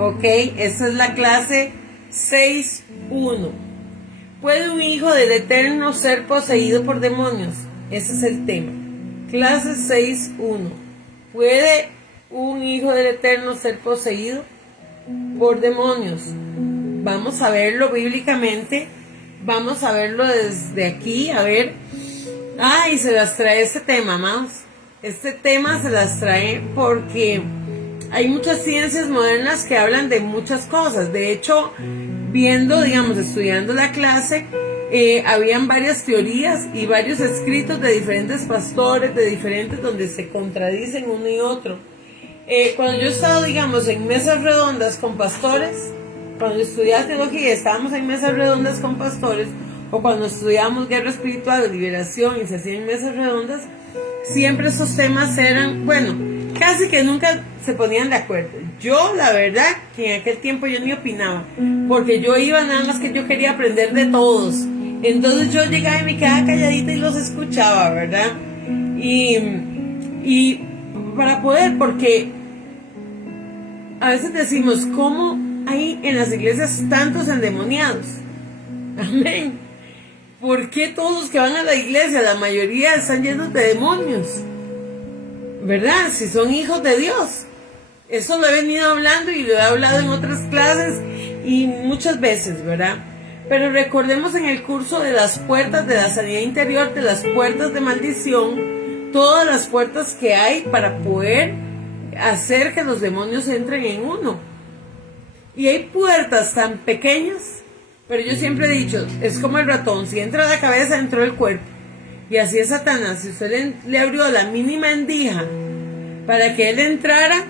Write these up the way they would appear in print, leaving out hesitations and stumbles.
Ok, esta es la clase 6.1. ¿Puede un hijo del Eterno ser poseído por demonios? Ese es el tema. Clase 6.1. ¿Puede un hijo del Eterno ser poseído por demonios? Vamos a verlo bíblicamente. Vamos a verlo desde aquí. A ver. Y se las trae este tema, amados. Este tema se las trae porque hay muchas ciencias modernas que hablan de muchas cosas. De hecho, estudiando la clase, habían varias teorías y varios escritos de diferentes pastores, donde se contradicen uno y otro. Cuando yo he estado, en mesas redondas con pastores, cuando yo estudiaba teología, estábamos en mesas redondas con pastores, o cuando estudiábamos guerra espiritual o liberación y se hacían mesas redondas, siempre esos temas eran, casi que nunca se ponían de acuerdo. Yo, la verdad, que en aquel tiempo yo ni opinaba, porque yo iba nada más que yo quería aprender de todos. Entonces yo llegaba y me quedaba calladita y los escuchaba, ¿verdad? Y para poder, porque a veces decimos, ¿cómo hay en las iglesias tantos endemoniados? Amén. ¿Por qué todos los que van a la iglesia, la mayoría están llenos de demonios? ¿Verdad? Si son hijos de Dios. Eso lo he venido hablando y lo he hablado en otras clases y muchas veces, ¿verdad? Pero recordemos en el curso de las puertas de la sanidad interior, de las puertas de maldición, todas las puertas que hay para poder hacer que los demonios entren en uno. Y hay puertas tan pequeñas, pero yo siempre he dicho, es como el ratón, si entra la cabeza, entró el cuerpo. Y así es Satanás, si usted le abrió la mínima endija para que él entrara,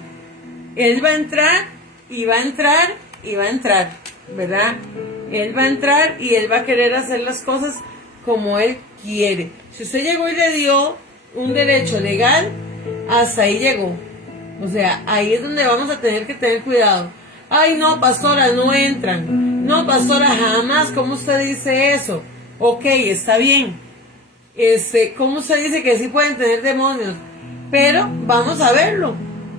él va a entrar y va a entrar y va a entrar, ¿verdad? Él va a entrar y él va a querer hacer las cosas como él quiere. Si usted llegó y le dio un derecho legal, hasta ahí llegó. O sea, ahí es donde vamos a tener que tener cuidado. Ay, no, pastora, no entran. No, pastora, jamás. ¿Cómo usted dice eso? Ok, está bien. ¿Cómo usted dice que sí pueden tener demonios? Pero vamos a verlo.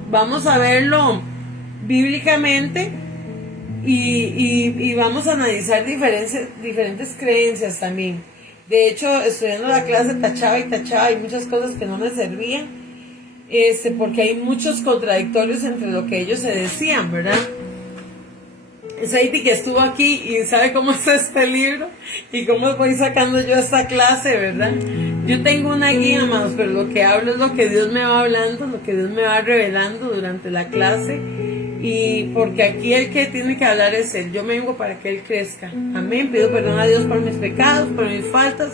Vamos a verlo bíblicamente y vamos a analizar diferentes creencias también. De hecho, estudiando la clase tachaba y muchas cosas que no me servían, porque hay muchos contradictorios entre lo que ellos se decían, ¿verdad? Saidi que estuvo aquí y sabe cómo es este libro y cómo voy sacando yo esta clase, ¿verdad? Yo tengo una guía, amados, pero lo que hablo es lo que Dios me va hablando, lo que Dios me va revelando durante la clase, y porque aquí el que tiene que hablar es Él. Yo vengo para que Él crezca. Amén. Pido perdón a Dios por mis pecados, por mis faltas,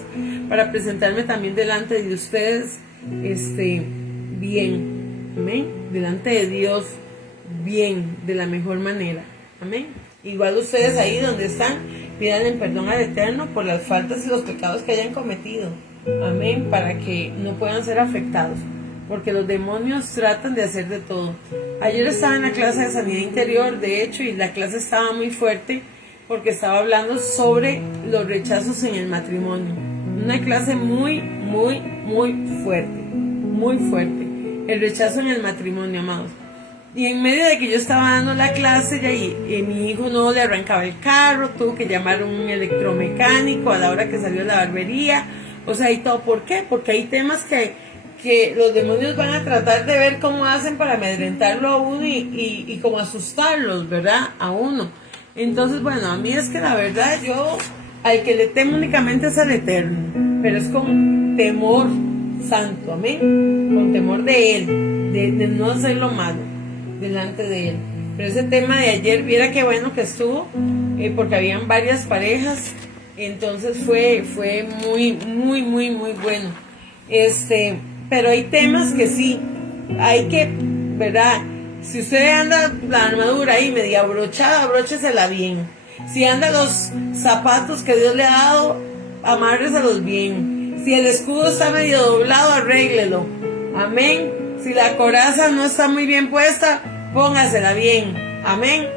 para presentarme también delante de ustedes, bien. Amén. Delante de Dios, bien, de la mejor manera. Amén. Igual ustedes ahí donde están, pídanle perdón al Eterno por las faltas y los pecados que hayan cometido. Amén. Para que no puedan ser afectados, porque los demonios tratan de hacer de todo. Ayer estaba en la clase de sanidad interior, de hecho, y la clase estaba muy fuerte porque estaba hablando sobre los rechazos en el matrimonio. Una clase muy, muy, muy fuerte. Muy fuerte. El rechazo en el matrimonio, amados. Y en medio de que yo estaba dando la clase, mi hijo no le arrancaba el carro, tuvo que llamar a un electromecánico a la hora que salió de la barbería. O sea, y todo. ¿Por qué? Porque hay temas que los demonios van a tratar de ver cómo hacen para amedrentarlo a uno y como asustarlos, ¿verdad? A uno. Entonces, a mí es que la verdad, yo al que le temo únicamente es al Eterno, pero es con temor santo, amén, con temor de Él, de no hacer lo malo delante de Él. Pero ese tema de ayer, viera qué bueno que estuvo, porque habían varias parejas, entonces fue muy, muy, muy, muy bueno. Pero hay temas que sí, hay que, ¿verdad? Si usted anda la armadura ahí media abrochada, abróchesela bien. Si anda los zapatos que Dios le ha dado, amárreselos bien. Si el escudo está medio doblado, arréglelo. Amén. Si la coraza no está muy bien puesta, póngasela bien. Amén.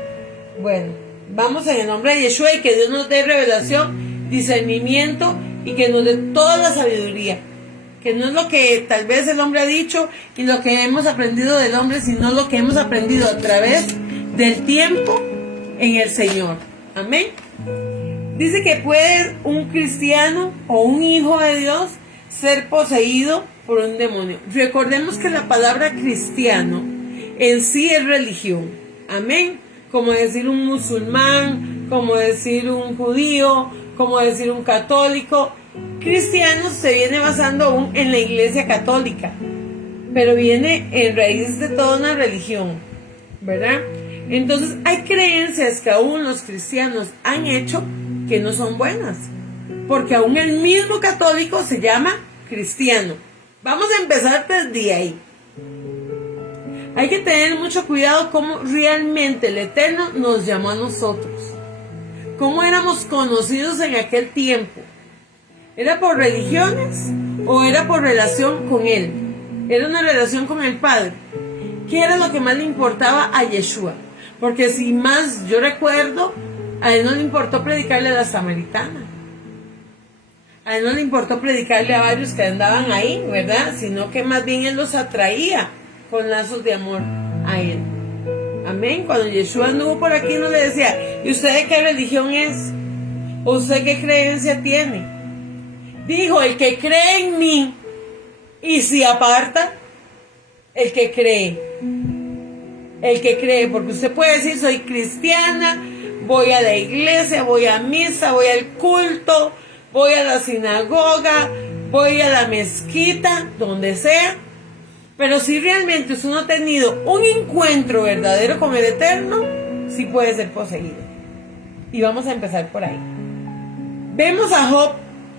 Bueno, vamos en el nombre de Yeshua, y que Dios nos dé revelación, discernimiento, y que nos dé toda la sabiduría. Que no es lo que tal vez el hombre ha dicho y lo que hemos aprendido del hombre, sino lo que hemos aprendido a través del tiempo en el Señor. Amén. Dice que puede un cristiano o un hijo de Dios ser poseído por un demonio. Recordemos que la palabra cristiano en sí es religión. Amén. Como decir un musulmán, como decir un judío, como decir un católico. Cristiano se viene basando aún en la iglesia católica, pero viene en raíz de toda una religión, ¿verdad? Entonces hay creencias que aún los cristianos han hecho que no son buenas, porque aún el mismo católico se llama cristiano. Vamos a empezar desde ahí. Hay que tener mucho cuidado cómo realmente el Eterno nos llamó a nosotros, cómo éramos conocidos en aquel tiempo. ¿Era por religiones o era por relación con Él? Era una relación con el Padre. ¿Qué era lo que más le importaba a Yeshua? Porque si más yo recuerdo, a Él no le importó predicarle a la samaritana. A Él no le importó predicarle a varios que andaban ahí, ¿verdad? Sino que más bien Él los atraía con lazos de amor a Él. Amén. Cuando Yeshua anduvo por aquí no le decía, ¿y usted de qué religión es? ¿O usted qué creencia tiene? Dijo, el que cree en mí y se aparta, el que cree. El que cree, porque usted puede decir, soy cristiana, voy a la iglesia, voy a misa, voy al culto, voy a la sinagoga, voy a la mezquita, donde sea. Pero si realmente usted no ha tenido un encuentro verdadero con el Eterno, sí puede ser poseído. Y vamos a empezar por ahí. Vemos a Job,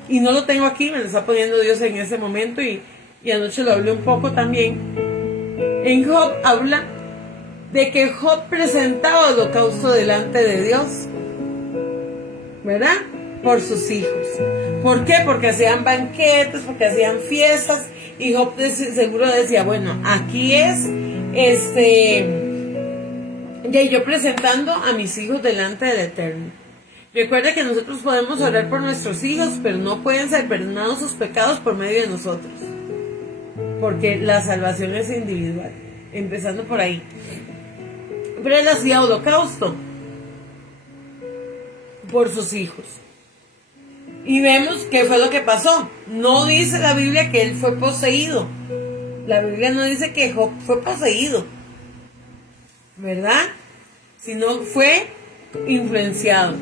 y no lo tengo aquí, me lo está poniendo Dios en ese momento, y anoche lo hablé un poco también. En Job habla de que Job presentaba holocausto delante de Dios, ¿verdad? Por sus hijos. ¿Por qué? Porque hacían banquetes, porque hacían fiestas, y Job seguro decía, bueno, aquí es, ya yo presentando a mis hijos delante del Eterno. Recuerda que nosotros podemos orar por nuestros hijos, pero no pueden ser perdonados sus pecados por medio de nosotros, porque la salvación es individual, empezando por ahí. Pero él hacía holocausto por sus hijos. Y vemos qué fue lo que pasó. No dice la Biblia que él fue poseído. La Biblia no dice que Job fue poseído, ¿verdad? Sino fue influenciado.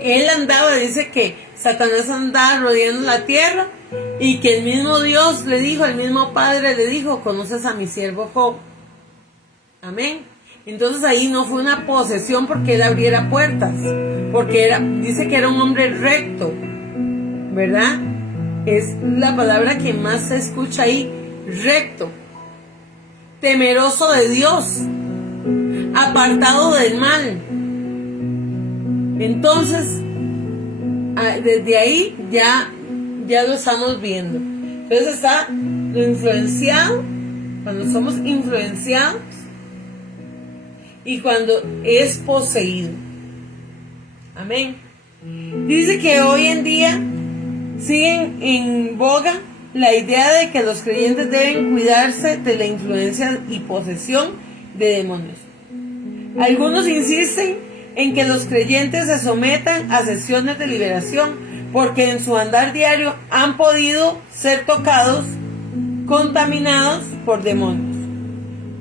Él andaba, dice que Satanás andaba rodeando la tierra y que el mismo Dios le dijo, el mismo Padre le dijo, conoces a mi siervo Job. Amén. Entonces ahí no fue una posesión porque él abriera puertas, porque dice que era un hombre recto, ¿verdad? Es la palabra que más se escucha ahí, recto, temeroso de Dios, apartado del mal. Entonces, desde ahí ya lo estamos viendo. Entonces está lo influenciado, cuando somos influenciados, y cuando es poseído. Amén. Dice que hoy en día siguen en boga la idea de que los creyentes deben cuidarse de la influencia y posesión de demonios. Algunos insisten en que los creyentes se sometan a sesiones de liberación porque en su andar diario han podido ser tocados, contaminados por demonios.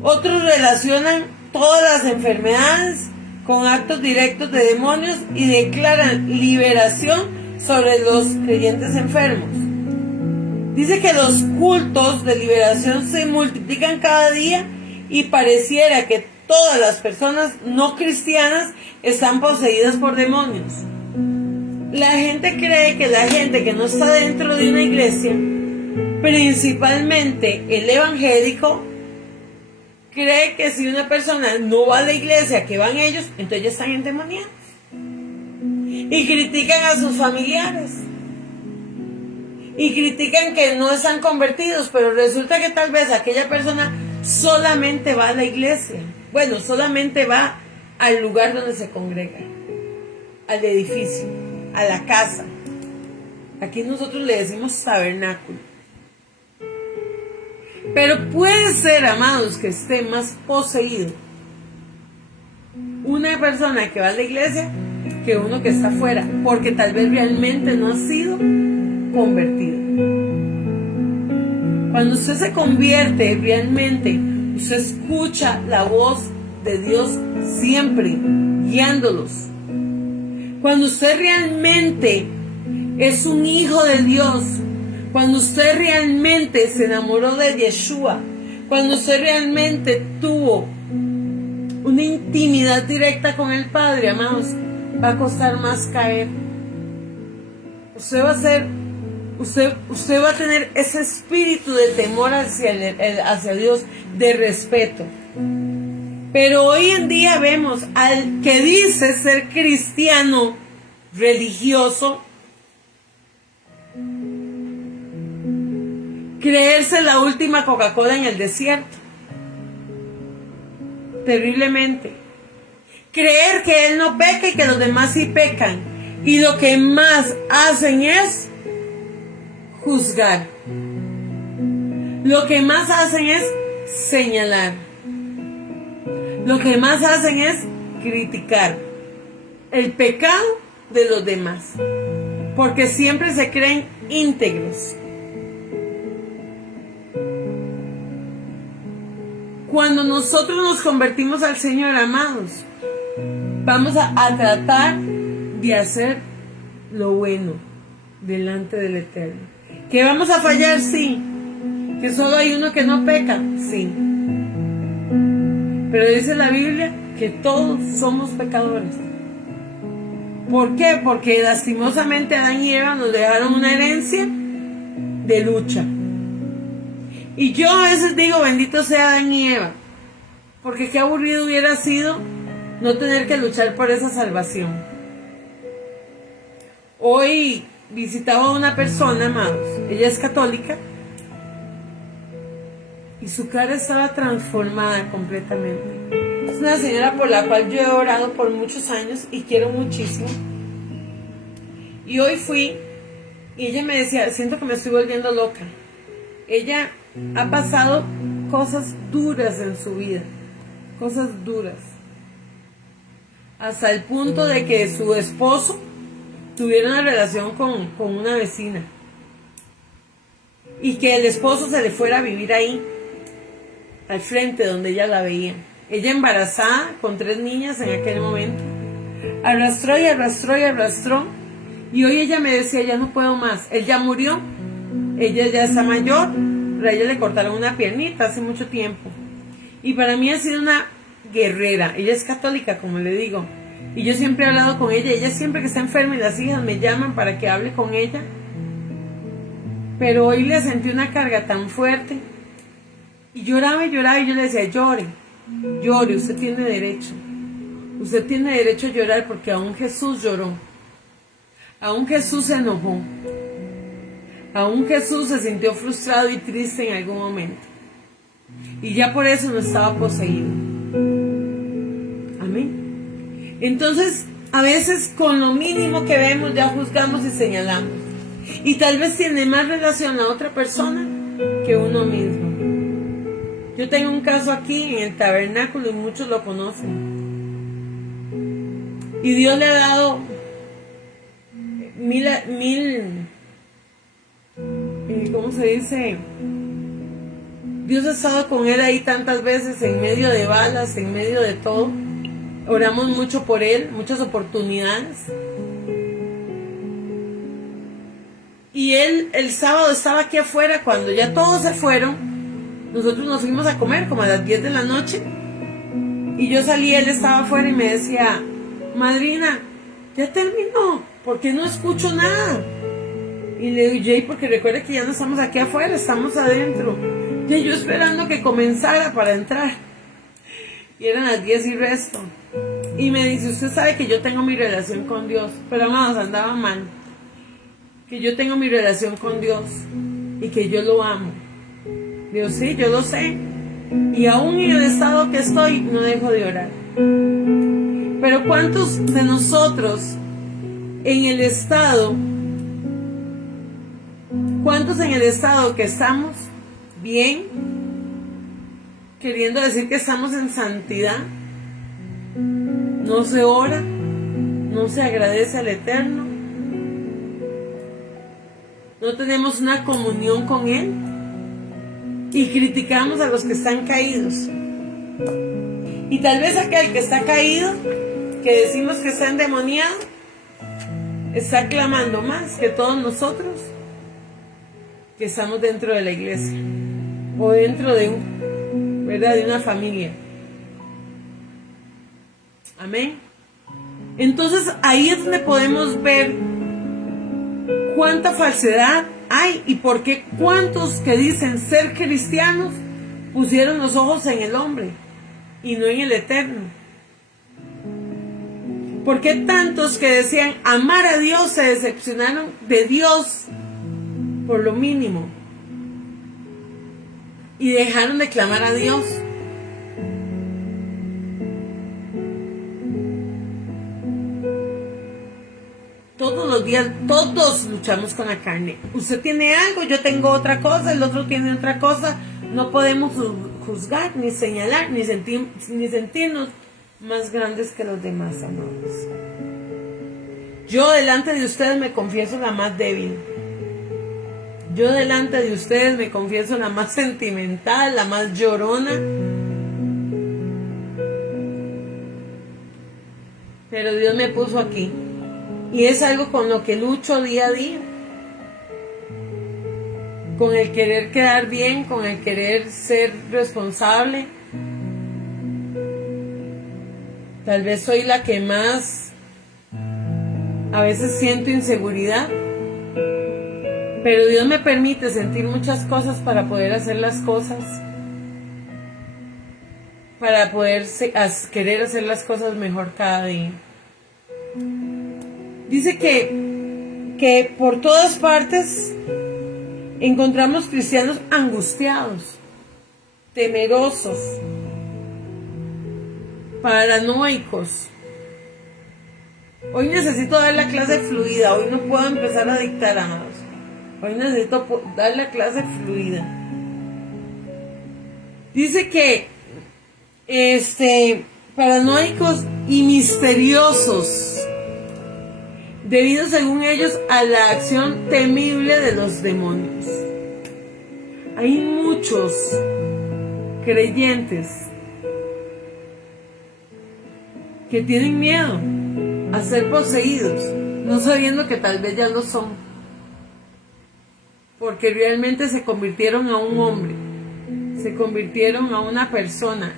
Otros relacionan todas las enfermedades con actos directos de demonios y declaran liberación sobre los creyentes enfermos. Dice que los cultos de liberación se multiplican cada día y pareciera que todas las personas no cristianas están poseídas por demonios. La gente cree que la gente que no está dentro de una iglesia, principalmente el evangélico, cree que si una persona no va a la iglesia que van ellos, entonces ya están endemoniados. Y critican a sus familiares. Y critican que no están convertidos, pero resulta que tal vez aquella persona solamente va a la iglesia. Bueno, solamente va al lugar donde se congrega, al edificio, a la casa. Aquí nosotros le decimos tabernáculo. Pero puede ser, amados, que esté más poseído una persona que va a la iglesia que uno que está afuera, porque tal vez realmente no ha sido convertido. Cuando usted se convierte realmente, usted escucha la voz de Dios siempre, guiándolos. Cuando usted realmente es un hijo de Dios, cuando usted realmente se enamoró de Yeshua, cuando usted realmente tuvo una intimidad directa con el Padre, amados, va a costar más caer. Usted va a tener ese espíritu de temor hacia Dios, de respeto. Pero hoy en día vemos al que dice ser cristiano, religioso, creerse la última Coca-Cola en el desierto. Terriblemente. Creer que él no peca y que los demás sí pecan. Y lo que más hacen es juzgar. Lo que más hacen es señalar. Lo que más hacen es criticar el pecado de los demás. Porque siempre se creen íntegros. Cuando nosotros nos convertimos al Señor, amados, vamos a tratar de hacer lo bueno delante del Eterno. ¿Que vamos a fallar? Sí. ¿Que solo hay uno que no peca? Sí. Pero dice la Biblia que todos somos pecadores. ¿Por qué? Porque lastimosamente Adán y Eva nos dejaron una herencia de lucha. Y yo a veces digo, bendito sea Adán y Eva, porque qué aburrido hubiera sido no tener que luchar por esa salvación. Hoy visitaba a una persona, amados, ella es católica, y su cara estaba transformada completamente. Es una señora por la cual yo he orado por muchos años y quiero muchísimo. Y hoy fui, y ella me decía, siento que me estoy volviendo loca. Ella ha pasado cosas duras en su vida, cosas duras, hasta el punto de que su esposo tuviera una relación con una vecina y que el esposo se le fuera a vivir ahí, al frente donde ella la veía. Ella embarazada, con 3 niñas en aquel momento, arrastró y arrastró y arrastró, y hoy ella me decía, ya no puedo más, él ya murió, ella ya está mayor, a ella le cortaron una piernita hace mucho tiempo. Y para mí ha sido una guerrera. Ella es católica, como le digo. Y yo siempre he hablado con ella. Ella siempre que está enferma y las hijas me llaman para que hable con ella. Pero hoy le sentí una carga tan fuerte. Y lloraba y lloraba y yo le decía, llore, llore, usted tiene derecho. Usted tiene derecho a llorar porque aún Jesús lloró. Aún Jesús se enojó. Aún Jesús se sintió frustrado y triste en algún momento. Y ya por eso no estaba poseído. Amén. Entonces, a veces con lo mínimo que vemos ya juzgamos y señalamos. Y tal vez tiene más relación a otra persona que uno mismo. Yo tengo un caso aquí en el tabernáculo y muchos lo conocen. Y Dios le ha dado ¿cómo se dice? Dios ha estado con él ahí tantas veces, en medio de balas, en medio de todo. Oramos mucho por él, muchas oportunidades. Y él el sábado estaba aquí afuera, cuando ya todos se fueron, nosotros nos fuimos a comer como a las 10 de la noche. Y yo salí, él estaba afuera y me decía, madrina, ya terminó, ¿por qué no escucho nada? Y le digo, Jay, porque recuerde que ya no estamos aquí afuera, estamos adentro. Y yo esperando que comenzara para entrar. Y eran las 10 y resto. Y me dice, usted sabe que yo tengo mi relación con Dios. Pero amados, andaba mal. Que yo tengo mi relación con Dios. Y que yo lo amo. Digo, sí, yo lo sé. Y aún en el estado que estoy, no dejo de orar. Pero ¿cuántos de nosotros en el estado... ¿Cuántos en el estado que estamos bien, queriendo decir que estamos en santidad, no se ora, no se agradece al Eterno, no tenemos una comunión con Él y criticamos a los que están caídos. Y tal vez aquel que está caído, que decimos que está endemoniado, está clamando más que todos nosotros que estamos dentro de la iglesia o dentro de de una familia. Amén. Entonces ahí es donde podemos ver cuánta falsedad hay y por qué cuántos que dicen ser cristianos pusieron los ojos en el hombre y no en el Eterno. ¿Por qué tantos que decían amar a Dios se decepcionaron de Dios por lo mínimo y dejaron de clamar a Dios? Todos los días, todos luchamos con la carne. Usted tiene algo, yo tengo otra cosa, el otro tiene otra cosa. No podemos juzgar, ni señalar, ni sentirnos más grandes que los demás, amados. Yo delante de ustedes me confieso la más débil. Yo delante de ustedes me confieso la más sentimental, la más llorona. Pero Dios me puso aquí. Y es algo con lo que lucho día a día. Con el querer quedar bien, con el querer ser responsable. Tal vez soy la que más a veces siento inseguridad. Pero Dios me permite sentir muchas cosas para poder hacer las cosas. Para poder querer hacer las cosas mejor cada día. Dice que por todas partes encontramos cristianos angustiados, temerosos, paranoicos. Hoy necesito dar la clase fluida, hoy no puedo empezar a dictar, amados. Hoy necesito dar la clase fluida. Dice que paranoicos y misteriosos, debido según ellos a la acción temible de los demonios. Hay muchos creyentes que tienen miedo a ser poseídos, no sabiendo que tal vez ya lo son, porque realmente se convirtieron a un hombre, se convirtieron a una persona,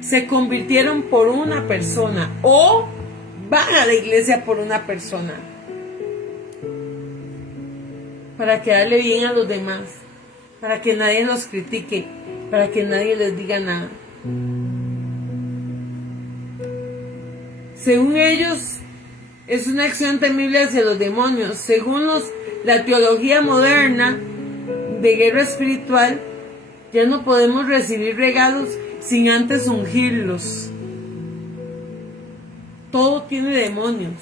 se convirtieron por una persona o van a la iglesia por una persona para quedarle bien a los demás, para que nadie los critique, para que nadie les diga nada. Según ellos, es una acción temible hacia los demonios. Según la teología moderna de guerra espiritual, ya no podemos recibir regalos sin antes ungirlos. Todo tiene demonios.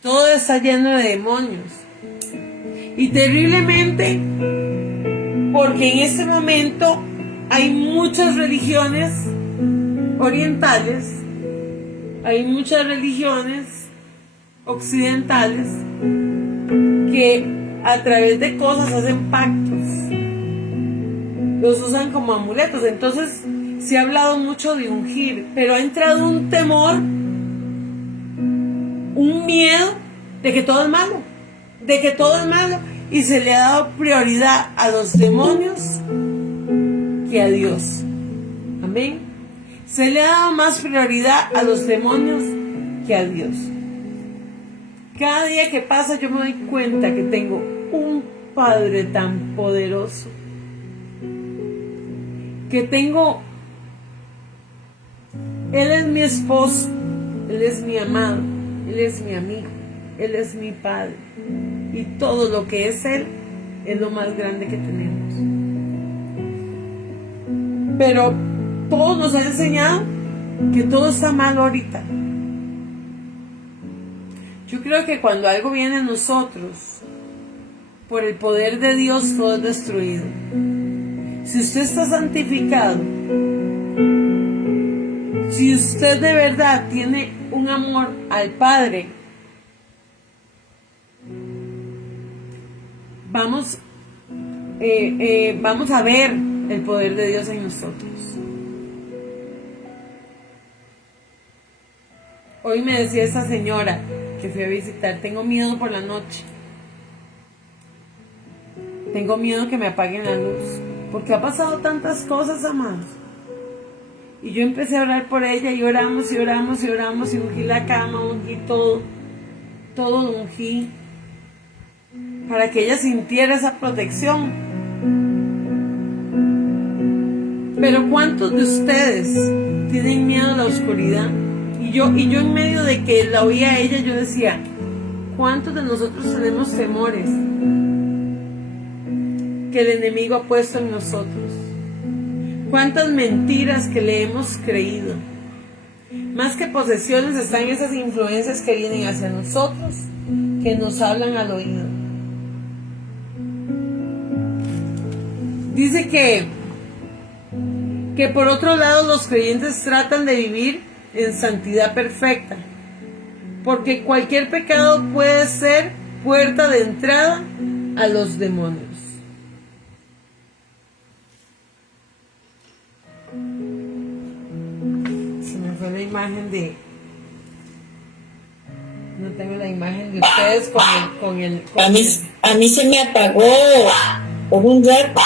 Todo está lleno de demonios. Y terriblemente, porque en este momento hay muchas religiones orientales, hay muchas religiones occidentales que a través de cosas hacen pactos, los usan como amuletos. Entonces se ha hablado mucho de ungir, pero ha entrado un temor, un miedo de que todo es malo, de que todo es malo, y se le ha dado prioridad a los demonios que a Dios. Amén. Se le ha dado más prioridad a los demonios que a Dios. Cada día que pasa yo me doy cuenta que tengo un Padre tan poderoso, que tengo, Él es mi esposo, Él es mi amado, Él es mi amigo, Él es mi Padre, y todo lo que es Él es lo más grande que tenemos. Pero todo nos ha enseñado que todo está mal ahorita. Yo creo que cuando algo viene a nosotros, por el poder de Dios, todo es destruido. Si usted está santificado, Si usted de verdad tiene un amor al Padre, vamos a ver el poder de Dios en nosotros. Hoy me decía esa señora que fui a visitar, tengo miedo por la noche. Tengo miedo que me apaguen la luz. Porque ha pasado tantas cosas, amados. Y yo empecé a orar por ella y oramos y oramos y oramos y ungí la cama, ungí todo lo ungí para que ella sintiera esa protección. Pero ¿cuántos de ustedes tienen miedo a la oscuridad? Y yo en medio de que la oía a ella, yo decía, ¿cuántos de nosotros tenemos temores que el enemigo ha puesto en nosotros? ¿Cuántas mentiras que le hemos creído? Más que posesiones están esas influencias que vienen hacia nosotros, que nos hablan al oído. Dice que por otro lado los creyentes tratan de vivir en santidad perfecta, porque cualquier pecado puede ser puerta de entrada a los demonios. Se me fue la imagen de... No tengo la imagen de ustedes con el... A mí se me apagó por un rato.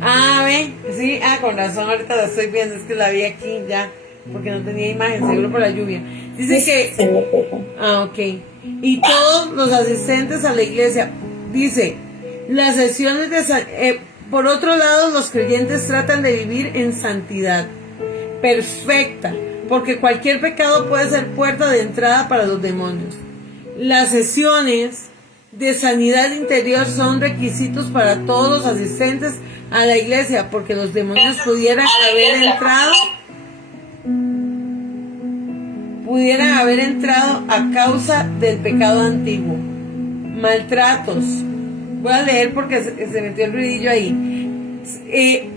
Ah, ¿ve? Sí, con razón, ahorita la estoy viendo, es que la vi aquí ya, porque no tenía imagen, seguro por la lluvia. Dice que... Se me pegó. Ok. Y todos los asistentes a la iglesia, dice, las sesiones de... por otro lado, los creyentes tratan de vivir en santidad perfecta, porque cualquier pecado puede ser puerta de entrada para los demonios. Las sesiones de sanidad interior son requisitos para todos los asistentes a la iglesia, porque los demonios pudieran haber entrado a causa del pecado antiguo. Maltratos. Voy a leer porque se metió el ruidillo ahí.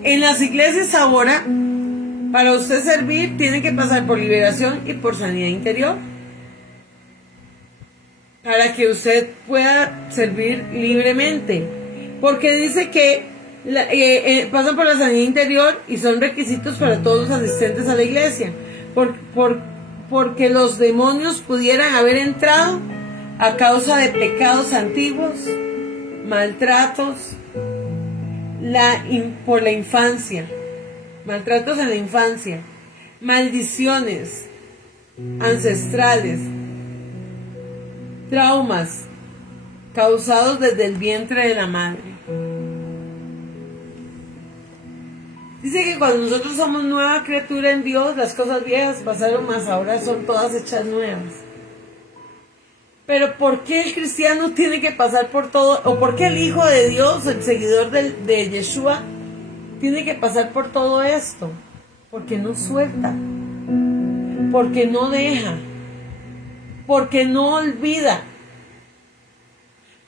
En las iglesias ahora, para usted servir, tiene que pasar por liberación y por sanidad interior, para que usted pueda servir libremente. Porque dice que pasan por la sanidad interior y son requisitos para todos los asistentes a la iglesia. Porque los demonios pudieran haber entrado a causa de pecados antiguos, maltratos, por la infancia, maltratos en la infancia, maldiciones ancestrales, traumas causados desde el vientre de la madre. Dice que cuando nosotros somos nueva criatura en Dios, las cosas viejas pasaron, más ahora son todas hechas nuevas. Pero ¿por qué el cristiano tiene que pasar por todo? ¿O por qué el Hijo de Dios, el seguidor de Yeshua, tiene que pasar por todo esto? Porque no suelta, porque no deja, porque no olvida,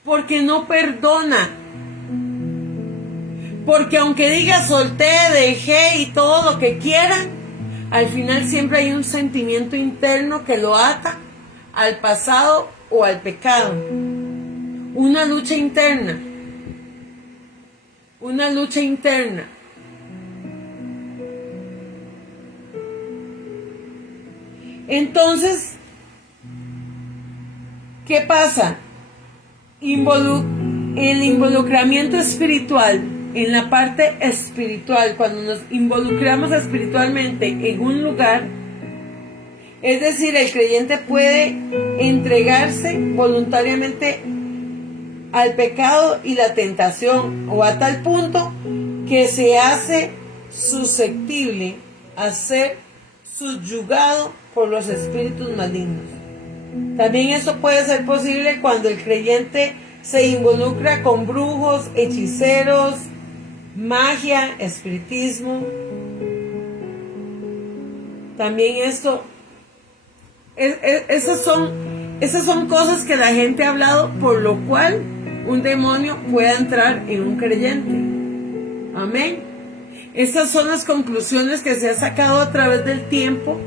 porque no perdona, porque aunque diga solté, dejé y todo lo que quieran, al final siempre hay un sentimiento interno que lo ata al pasado o al pecado. Una lucha interna. Una lucha interna. Entonces, ¿qué pasa? El involucramiento espiritual, en la parte espiritual, cuando nos involucramos espiritualmente en un lugar, es decir, el creyente puede entregarse voluntariamente al pecado y la tentación, o a tal punto que se hace susceptible a ser subyugado por los espíritus malignos. También esto puede ser posible cuando el creyente se involucra con brujos, hechiceros, magia, espiritismo. También esto, esas son cosas que la gente ha hablado, por lo cual un demonio pueda entrar en un creyente. Amén. Estas son las conclusiones que se ha sacado a través del tiempo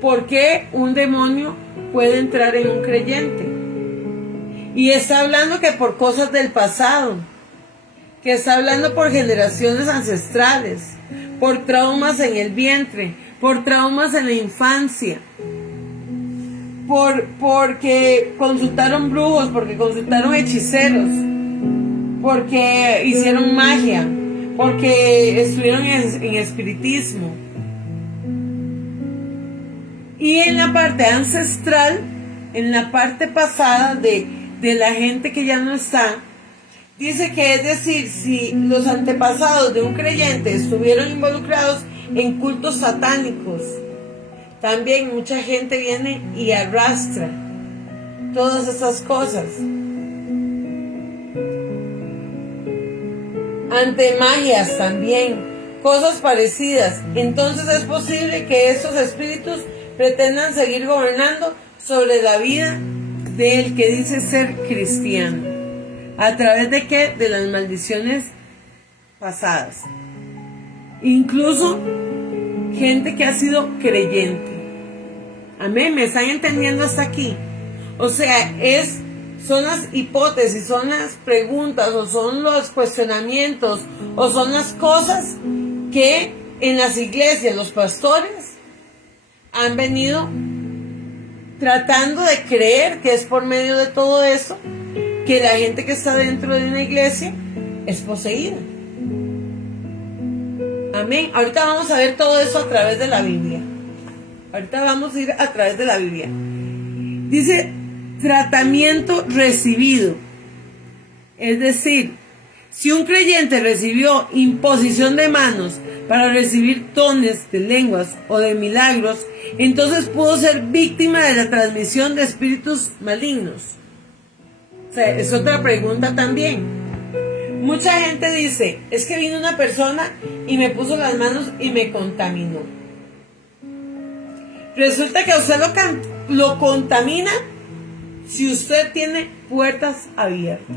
por qué un demonio puede entrar en un creyente. Y está hablando que por cosas del pasado, que está hablando por generaciones ancestrales, por traumas en el vientre, por traumas en la infancia, porque consultaron brujos, porque consultaron hechiceros, porque hicieron magia, porque estuvieron en espiritismo. Y en la parte ancestral, en la parte pasada de la gente que ya no está, dice que, es decir, si los antepasados de un creyente estuvieron involucrados en cultos satánicos, también mucha gente viene y arrastra todas esas cosas. Ante magias también, cosas parecidas. Entonces es posible que estos espíritus pretendan seguir gobernando sobre la vida del que dice ser cristiano. ¿A través de qué? De las maldiciones pasadas. Incluso gente que ha sido creyente. Amén, ¿me están entendiendo hasta aquí? O sea, son las hipótesis, son las preguntas, o son los cuestionamientos, o son las cosas que en las iglesias los pastores han venido tratando de creer que es por medio de todo eso que la gente que está dentro de una iglesia es poseída. Amén. Ahorita vamos a ver todo eso a través de la Biblia. Ahorita vamos a ir a través de la Biblia. Dice, tratamiento recibido. Es decir, si un creyente recibió imposición de manos para recibir dones de lenguas o de milagros, entonces pudo ser víctima de la transmisión de espíritus malignos. O sea, es otra pregunta también. Mucha gente dice, es que vino una persona y me puso las manos y me contaminó. Resulta que a usted lo contamina si usted tiene puertas abiertas.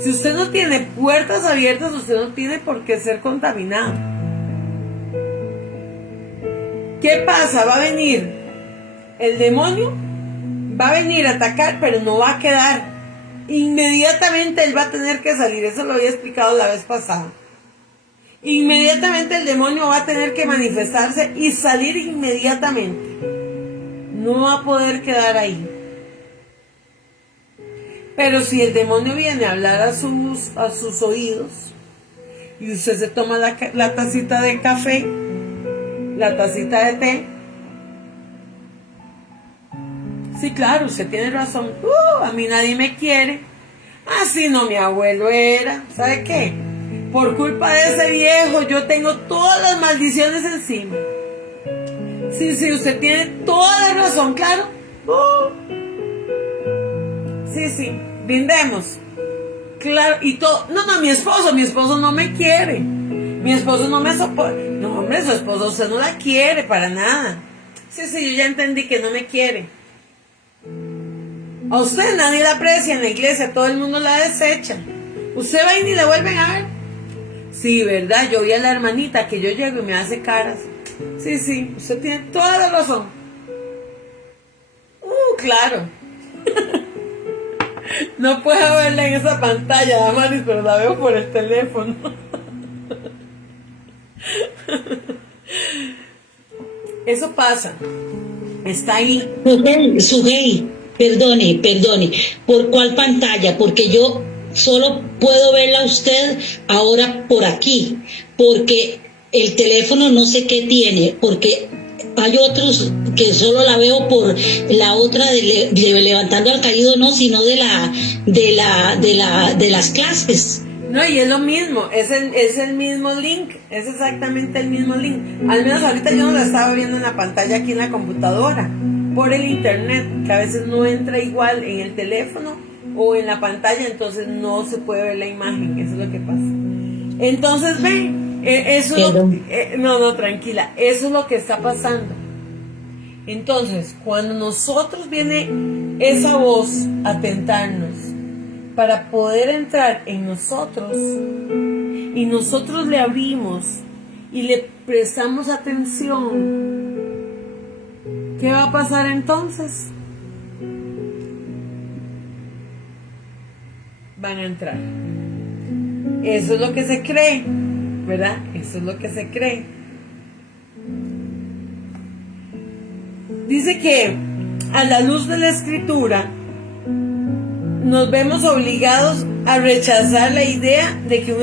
Si usted no tiene puertas abiertas, usted no tiene por qué ser contaminado. ¿Qué pasa? Va a venir el demonio, va a venir a atacar, pero no va a quedar. Inmediatamente él va a tener que salir. Eso lo había explicado la vez pasada. Inmediatamente el demonio va a tener que manifestarse y salir inmediatamente. No va a poder quedar ahí. Pero si el demonio viene a hablar a sus oídos y usted se toma la tacita de café, la tacita de té, sí, claro, usted tiene razón. A mí nadie me quiere. Así no, mi abuelo era. ¿Sabe qué? Por culpa de ese viejo yo tengo todas las maldiciones encima. Sí, usted tiene toda la razón, claro. Sí, brindemos. Claro, y todo. No, mi esposo no me quiere. Mi esposo no me soporta. No, hombre, su esposo usted no la quiere para nada. Sí, yo ya entendí que no me quiere. A usted nadie la aprecia en la iglesia, todo el mundo la desecha. Usted va y ni le vuelven a ver. Sí, ¿verdad? Yo vi a la hermanita que yo llego y me hace caras. Sí, usted tiene toda la razón. Claro. No puedo verla en esa pantalla, Damaris, pero la veo por el teléfono. Eso pasa. Está ahí. Sujei, perdone. ¿Por cuál pantalla? Porque yo solo puedo verla a usted ahora por aquí. Porque el teléfono no sé qué tiene. Porque hay otros que solo la veo por la otra de levantando al caído, no, sino de las clases. No, y es lo mismo, es el mismo link, es exactamente el mismo link. Al menos ahorita yo no la estaba viendo en la pantalla aquí en la computadora, por el internet, que a veces no entra igual en el teléfono o en la pantalla, entonces no se puede ver la imagen, eso es lo que pasa. Entonces tranquila, eso es lo que está pasando. Entonces, cuando nosotros viene esa voz a tentarnos para poder entrar en nosotros y nosotros le abrimos y le prestamos atención, ¿Qué va a pasar entonces? Van a entrar. Eso es lo que se cree, ¿verdad? Eso es lo que se cree. Dice que a la luz de la Escritura nos vemos obligados a rechazar la idea de que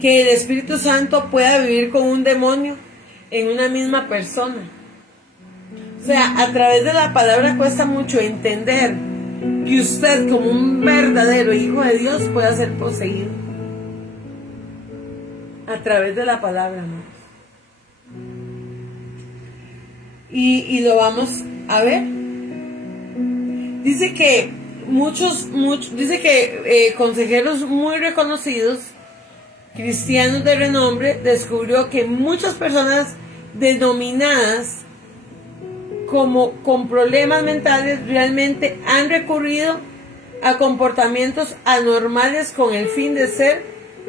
que el Espíritu Santo pueda vivir con un demonio en una misma persona. O sea, a través de la palabra cuesta mucho entender que usted, como un verdadero hijo de Dios, pueda ser poseído. A través de la palabra, ¿no? Y lo vamos a ver. Dice que consejeros muy reconocidos, cristianos de renombre, descubrió que muchas personas denominadas como con problemas mentales realmente han recurrido a comportamientos anormales con el fin de ser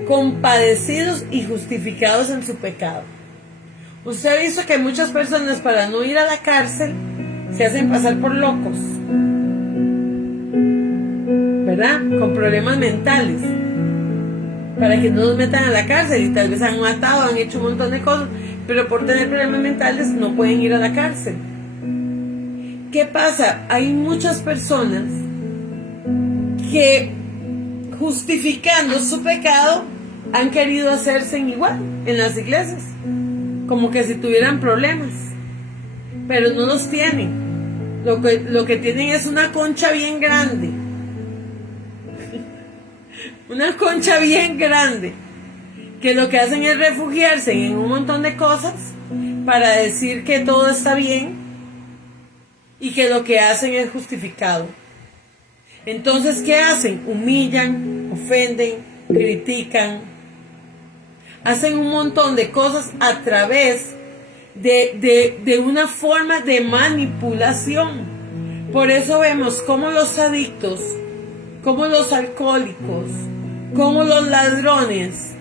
compadecidos y justificados en su pecado. Usted ha visto que muchas personas, para no ir a la cárcel, se hacen pasar por locos, ¿verdad? Con problemas mentales, para que no los metan a la cárcel, y tal vez han matado, han hecho un montón de cosas, pero por tener problemas mentales no pueden ir a la cárcel. ¿Qué pasa? Hay muchas personas que, justificando su pecado, han querido hacerse igual en las iglesias, como que si tuvieran problemas, pero no los tienen. Lo que tienen es una concha bien grande, una concha bien grande, que lo que hacen es refugiarse en un montón de cosas para decir que todo está bien y que lo que hacen es justificado. Entonces, ¿qué hacen? Humillan, ofenden, critican, hacen un montón de cosas a través de una forma de manipulación. Por eso vemos cómo los adictos, cómo los alcohólicos, cómo los ladrones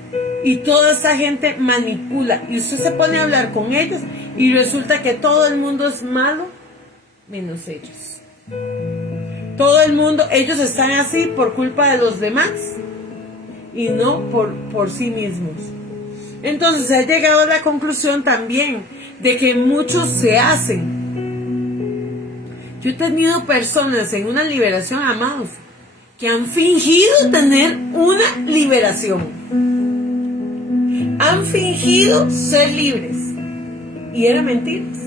y toda esta gente manipula. Y usted se pone a hablar con ellos y resulta que todo el mundo es malo menos ellos. Todo el mundo, ellos están así por culpa de los demás y no por sí mismos. Entonces se ha llegado a la conclusión también de que muchos se hacen. Yo he tenido personas en una liberación, amados, que han fingido tener una liberación. Han fingido ser libres. Y eran mentiras.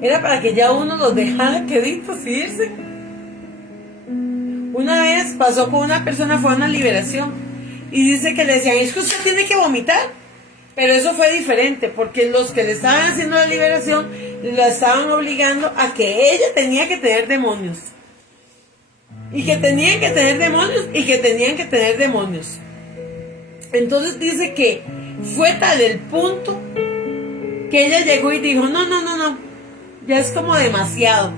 Era para que ya uno los dejara queditos y irse. Una vez pasó con una persona, fue a una liberación, y dice que le decían, es que usted tiene que vomitar. Pero eso fue diferente, porque los que le estaban haciendo la liberación la estaban obligando a que ella tenía que tener demonios. Y que tenían que tener demonios, y que tenían que tener demonios. Entonces dice que fue tal el punto que ella llegó y dijo, no, ya es como demasiado,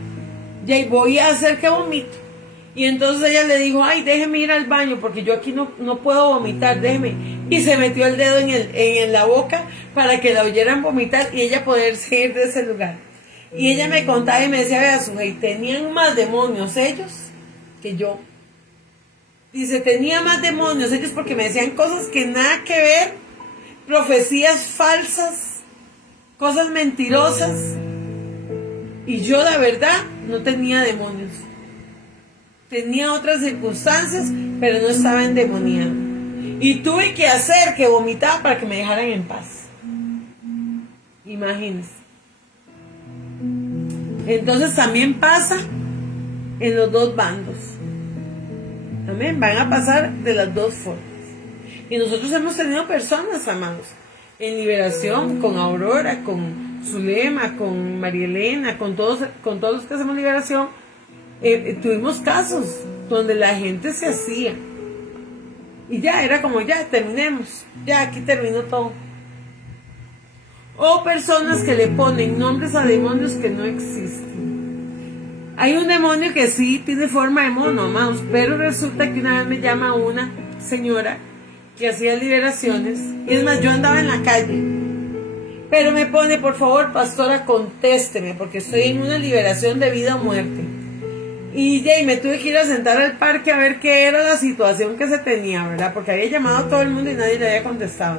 ya voy a hacer que vomito. Y entonces ella le dijo, ay, déjeme ir al baño porque yo aquí no puedo vomitar, déjeme. Y se metió el dedo en la boca para que la oyeran vomitar y ella poder salir de ese lugar. Y ella me contaba y me decía, vea, Sujei, tenían más demonios ellos que yo. Dice, tenía más demonios ellos porque me decían cosas que nada que ver, profecías falsas, cosas mentirosas. Y yo, la verdad, no tenía demonios. Tenía otras circunstancias, pero no estaba endemoniado. Y tuve que hacer que vomitaba para que me dejaran en paz. Imagínense. Entonces también pasa en los dos bandos. Amén. Van a pasar de las dos formas. Y nosotros hemos tenido personas, amados, en liberación, con Aurora, con Zulema, con María Elena, con todos los que hacemos liberación. Tuvimos casos donde la gente se hacía y ya era como, ya terminemos, ya aquí terminó todo. O personas que le ponen nombres a demonios que no existen. Hay un demonio que sí tiene forma de mono, amados, pero resulta que una vez me llama una señora que hacía liberaciones, y es más, yo andaba en la calle Pero me pone, por favor, pastora, contésteme, porque estoy en una liberación de vida o muerte. Y me tuve que ir a sentar al parque a ver qué era la situación que se tenía, ¿verdad? Porque había llamado a todo el mundo y nadie le había contestado.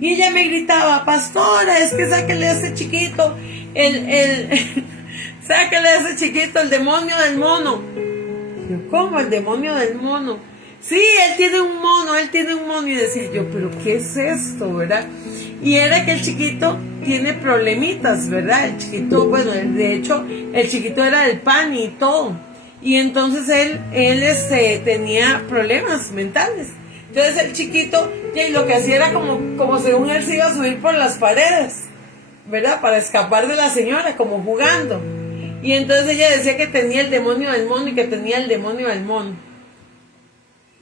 Y ella me gritaba, pastora, es que sáquele a ese chiquito, sáquele a ese chiquito el demonio del mono. Yo, ¿cómo el demonio del mono? Sí, él tiene un mono. Y decía yo, ¿pero qué es esto, verdad? Y era que el chiquito tiene problemitas, ¿verdad? El chiquito, bueno, de hecho, el chiquito era del pan y todo. Y entonces él tenía problemas mentales. Entonces el chiquito, lo que hacía era como según él se iba a subir por las paredes, ¿verdad? Para escapar de la señora, como jugando. Y entonces ella decía que tenía el demonio del mono y que tenía el demonio del mono.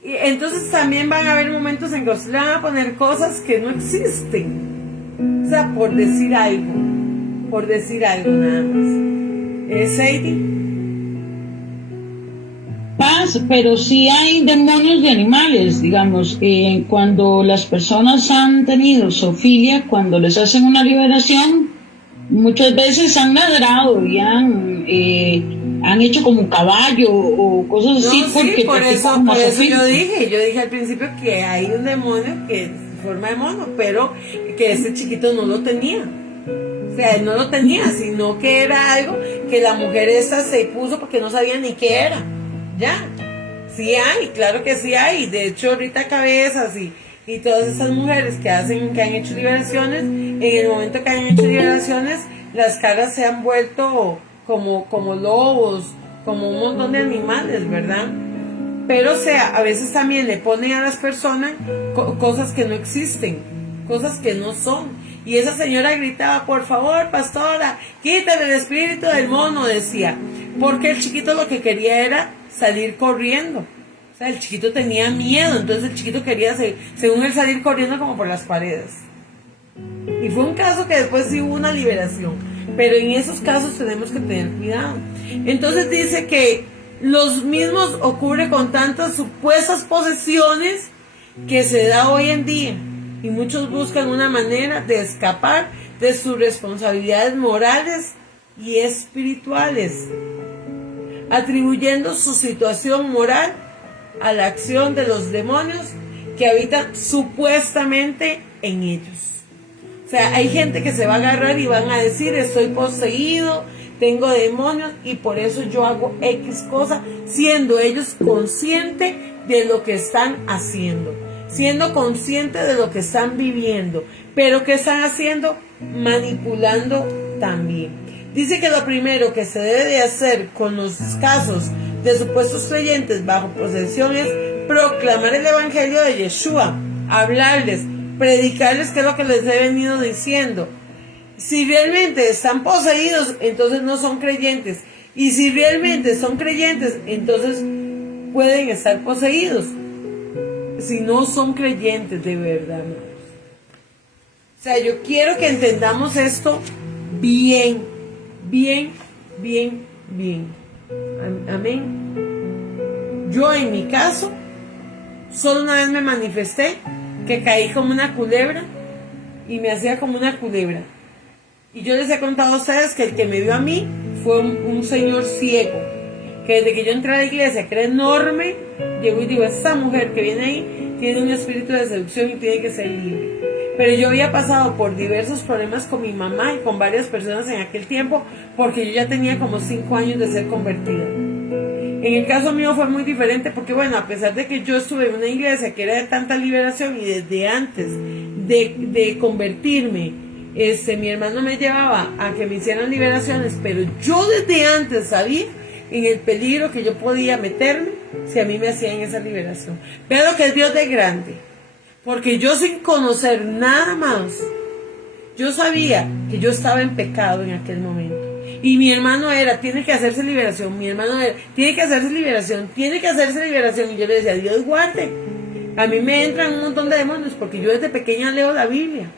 Y entonces también van a haber momentos en que se le van a poner cosas que no existen. O sea, por decir algo nada más. Sadie. Paz, pero sí hay demonios de animales, digamos, cuando las personas han tenido zoofilia, cuando les hacen una liberación, muchas veces han ladrado y han hecho como un caballo o cosas así. No, sí, Porque por eso zoofilia. yo dije al principio que hay un demonio que forma de mono, pero que ese chiquito no lo tenía. O sea, él no lo tenía, sino que era algo que la mujer esta se puso porque no sabía ni qué era. Ya, sí hay, claro que sí hay. De hecho, ahorita Cabezas y todas esas mujeres que han hecho liberaciones, en el momento que han hecho liberaciones, las caras se han vuelto como lobos, como un montón de animales, ¿verdad? Pero o sea, a veces también le ponen a las personas cosas que no existen, cosas que no son. Y esa señora gritaba, por favor, pastora, quítale el espíritu del mono, decía. Porque el chiquito lo que quería era salir corriendo. O sea, el chiquito tenía miedo, entonces el chiquito quería, según él, salir corriendo como por las paredes. Y fue un caso que después sí hubo una liberación. Pero en esos casos tenemos que tener cuidado. Entonces dice que los mismos ocurre con tantas supuestas posesiones que se da hoy en día. Y muchos buscan una manera de escapar de sus responsabilidades morales y espirituales, atribuyendo su situación moral a la acción de los demonios que habitan supuestamente en ellos. O sea, hay gente que se va a agarrar y van a decir, estoy poseído, tengo demonios y por eso yo hago X cosa, siendo ellos conscientes de lo que están haciendo, siendo conscientes de lo que están viviendo, pero ¿qué están haciendo? Manipulando también. Dice que lo primero que se debe de hacer con los casos de supuestos creyentes bajo posesión es proclamar el evangelio de Yeshua, hablarles, predicarles qué es lo que les he venido diciendo. Si realmente están poseídos, entonces no son creyentes. Y si realmente son creyentes, entonces pueden estar poseídos. Si no son creyentes de verdad, hermanos. O sea, yo quiero que entendamos esto bien. Amén. Yo en mi caso, solo una vez me manifesté que caí como una culebra y me hacía como una culebra. Y yo les he contado a ustedes que el que me vio a mí fue un señor ciego, que desde que yo entré a la iglesia, que era enorme, llegó y dijo, esta mujer que viene ahí tiene un espíritu de seducción y tiene que ser libre. Pero yo había pasado por diversos problemas con mi mamá y con varias personas en aquel tiempo, porque yo ya tenía como 5 años de ser convertida. En el caso mío fue muy diferente porque, bueno, a pesar de que yo estuve en una iglesia que era de tanta liberación y desde antes de convertirme, mi hermano me llevaba a que me hicieran liberaciones, pero yo desde antes sabía en el peligro que yo podía meterme si a mí me hacían esa liberación. Vean lo que es Dios de grande. Porque yo sin conocer nada más, yo sabía que yo estaba en pecado en aquel momento. Y mi hermano era, tiene que hacerse liberación. Mi hermano era, tiene que hacerse liberación, tiene que hacerse liberación. Y yo le decía, Dios guarde. A mí me entran un montón de demonios porque yo desde pequeña leo la Biblia.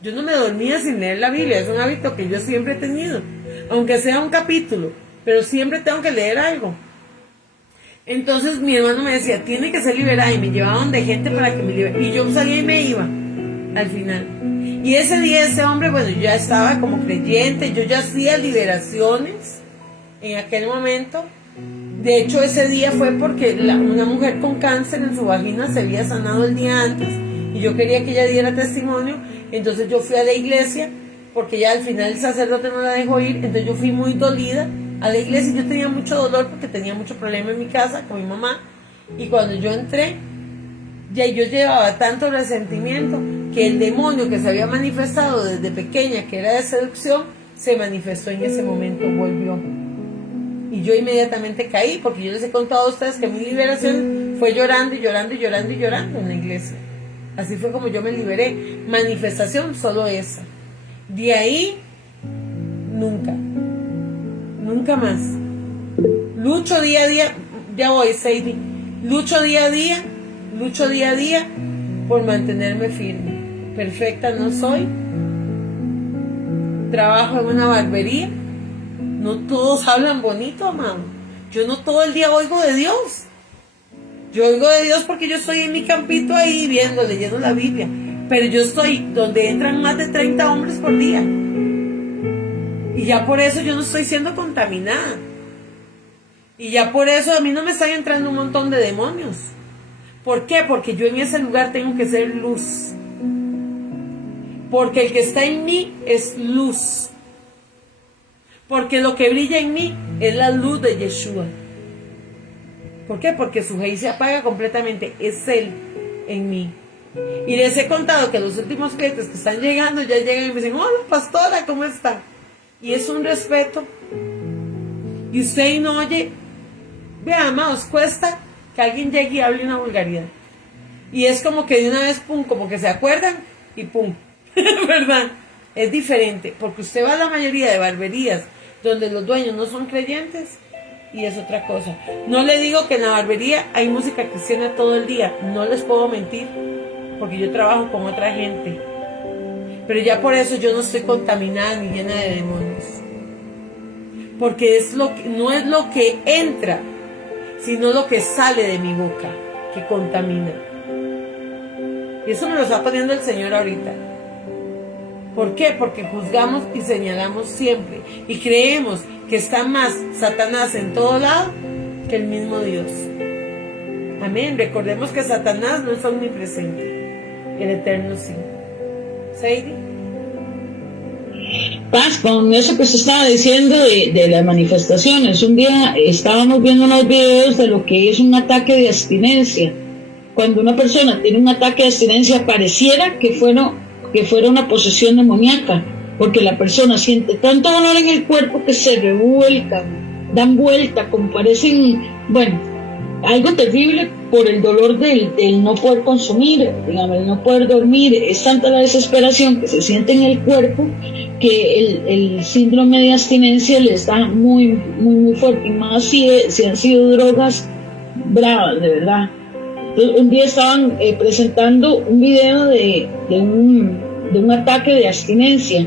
Yo no me dormía sin leer la Biblia. Es un hábito que yo siempre he tenido. Aunque sea un capítulo, pero siempre tengo que leer algo. Entonces mi hermano me decía, tiene que ser liberada, y me llevaban de gente para que me libere. Y yo salía y me iba al final. Y ese día ese hombre, bueno, yo ya estaba como creyente, yo ya hacía liberaciones en aquel momento. De hecho, ese día fue porque una mujer con cáncer en su vagina se había sanado el día antes y yo quería que ella diera testimonio. Entonces yo fui a la iglesia porque ya al final el sacerdote no la dejó ir. Entonces yo fui muy dolida a la iglesia. Yo tenía mucho dolor porque tenía mucho problema en mi casa con mi mamá. Y cuando yo entré, ya yo llevaba tanto resentimiento que el demonio que se había manifestado desde pequeña, que era de seducción, se manifestó en ese momento, volvió. Y yo inmediatamente caí, porque yo les he contado a ustedes que mi liberación fue llorando y llorando y llorando y llorando en la iglesia. Así fue como yo me liberé. Manifestación solo esa. De ahí, nunca. Nunca más. Lucho día a día, ya voy, Sadie. Lucho día a día por mantenerme firme. Perfecta no soy. Trabajo en una barbería. No todos hablan bonito, amado. Yo no todo el día oigo de Dios. Yo oigo de Dios porque yo estoy en mi campito ahí viendo, leyendo la Biblia. Pero yo estoy donde entran más de 30 hombres por día. Y ya por eso yo no estoy siendo contaminada. Y ya por eso a mí no me están entrando un montón de demonios. ¿Por qué? Porque yo en ese lugar tengo que ser luz. Porque el que está en mí es luz. Porque lo que brilla en mí es la luz de Yeshua. ¿Por qué? Porque su Hei se apaga completamente. Es Él en mí. Y les he contado que los últimos clientes que están llegando ya llegan y me dicen: hola pastora, ¿cómo está? Y es un respeto. Y usted no oye. Vean, amados, cuesta que alguien llegue y hable una vulgaridad. Y es como que de una vez, pum, como que se acuerdan y pum. ¿Verdad? Es diferente. Porque usted va a la mayoría de barberías donde los dueños no son creyentes y es otra cosa. No le digo que en la barbería hay música cristiana todo el día. No les puedo mentir. Porque yo trabajo con otra gente. Pero ya por eso yo no estoy contaminada ni llena de demonios. Porque es no es lo que entra, sino lo que sale de mi boca que contamina. Y eso me lo está poniendo el Señor ahorita. ¿Por qué? Porque juzgamos y señalamos siempre. Y creemos que está más Satanás en todo lado que el mismo Dios. Amén. Recordemos que Satanás no es omnipresente. El Eterno sí. Sadie. Paz, con eso que usted estaba diciendo de las manifestaciones, un día estábamos viendo unos videos de lo que es un ataque de abstinencia. Cuando una persona tiene un ataque de abstinencia, pareciera que fuera una posesión demoníaca, porque la persona siente tanto dolor en el cuerpo que se revuelcan, dan vuelta, como parecen, bueno, algo terrible por el dolor del no poder consumir, digamos, el no poder dormir. Es tanta la desesperación que se siente en el cuerpo que el síndrome de abstinencia les da muy, muy, muy fuerte, y más si han sido drogas bravas, de verdad. Entonces, un día estaban presentando un video de un ataque de abstinencia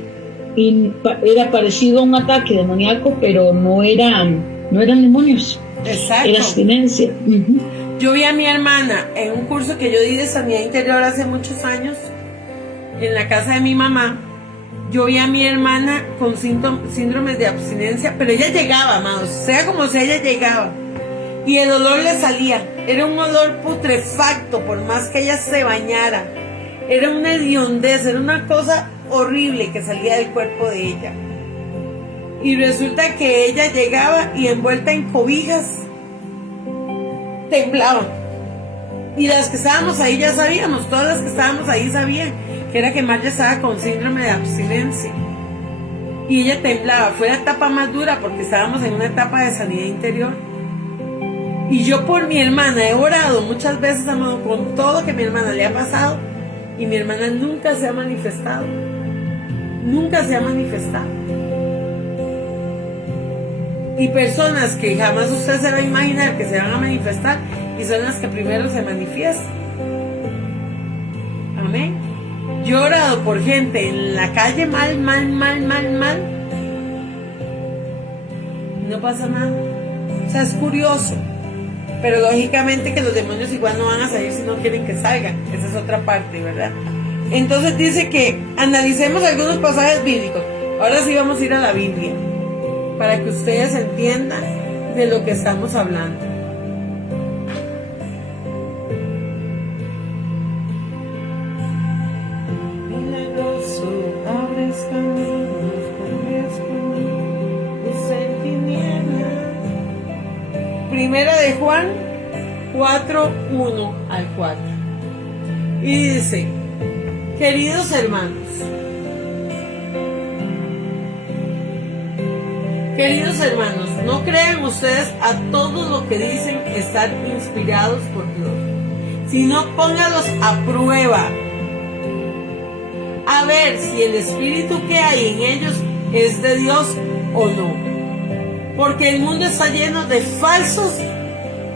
y era parecido a un ataque demoníaco, pero no eran demonios. Exacto. Era abstinencia. Uh-huh. Yo vi a mi hermana en un curso que yo di de sanidad interior hace muchos años en la casa de mi mamá. Yo vi a mi hermana con síndromes de abstinencia, pero ella llegaba, amados, sea como sea, ella llegaba y el olor le salía. Era un olor putrefacto, por más que ella se bañara. Era una hediondez, era una cosa horrible que salía del cuerpo de ella. Y resulta que ella llegaba y envuelta en cobijas temblaba. Y las que estábamos ahí ya sabíamos, todas las que estábamos ahí sabían que era que Marja estaba con síndrome de abstinencia. Y ella temblaba. Fue la etapa más dura porque estábamos en una etapa de sanidad interior. Y yo por mi hermana he orado muchas veces, amado, con todo lo que a mi hermana le ha pasado. Y mi hermana nunca se ha manifestado. Nunca se ha manifestado. Y personas que jamás usted se va a imaginar que se van a manifestar y son las que primero se manifiestan. Amén. Yo he orado por gente en la calle mal. No pasa nada. O sea, es curioso. Pero lógicamente que los demonios igual no van a salir si no quieren que salgan. Esa es otra parte, ¿verdad? Entonces dice que analicemos algunos pasajes bíblicos. Ahora sí vamos a ir a la Biblia, para que ustedes entiendan de lo que estamos hablando. Milagroso, abres caminos, cubres luz en tinieblas. Primera de Juan 4, 1 al 4. Y dice: queridos hermanos, no crean ustedes a todo lo que dicen estar inspirados por Dios, sino póngalos a prueba, a ver si el espíritu que hay en ellos es de Dios o no, porque el mundo está lleno de falsos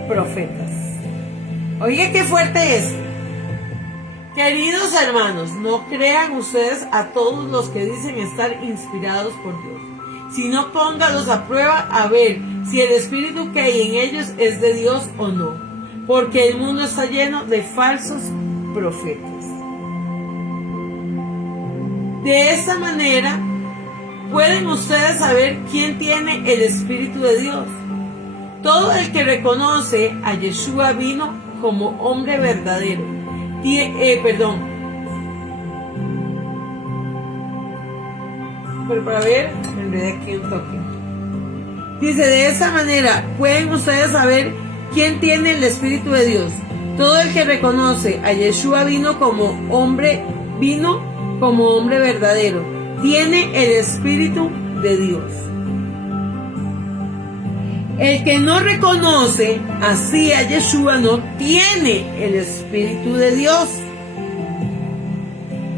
profetas. Oiga qué fuerte es. Queridos hermanos, no crean ustedes a todos los que dicen estar inspirados por Dios, sino póngalos a prueba a ver si el espíritu que hay en ellos es de Dios o no, porque el mundo está lleno de falsos profetas. De esta manera pueden ustedes saber quién tiene el espíritu de Dios. Todo el que reconoce a Yeshua vino como hombre verdadero. Pero para ver, me enredé aquí un toque. Dice: de esa manera pueden ustedes saber quién tiene el Espíritu de Dios. Todo el que reconoce a Yeshua vino como hombre verdadero. Tiene el Espíritu de Dios. El que no reconoce así a Yeshua no tiene el Espíritu de Dios.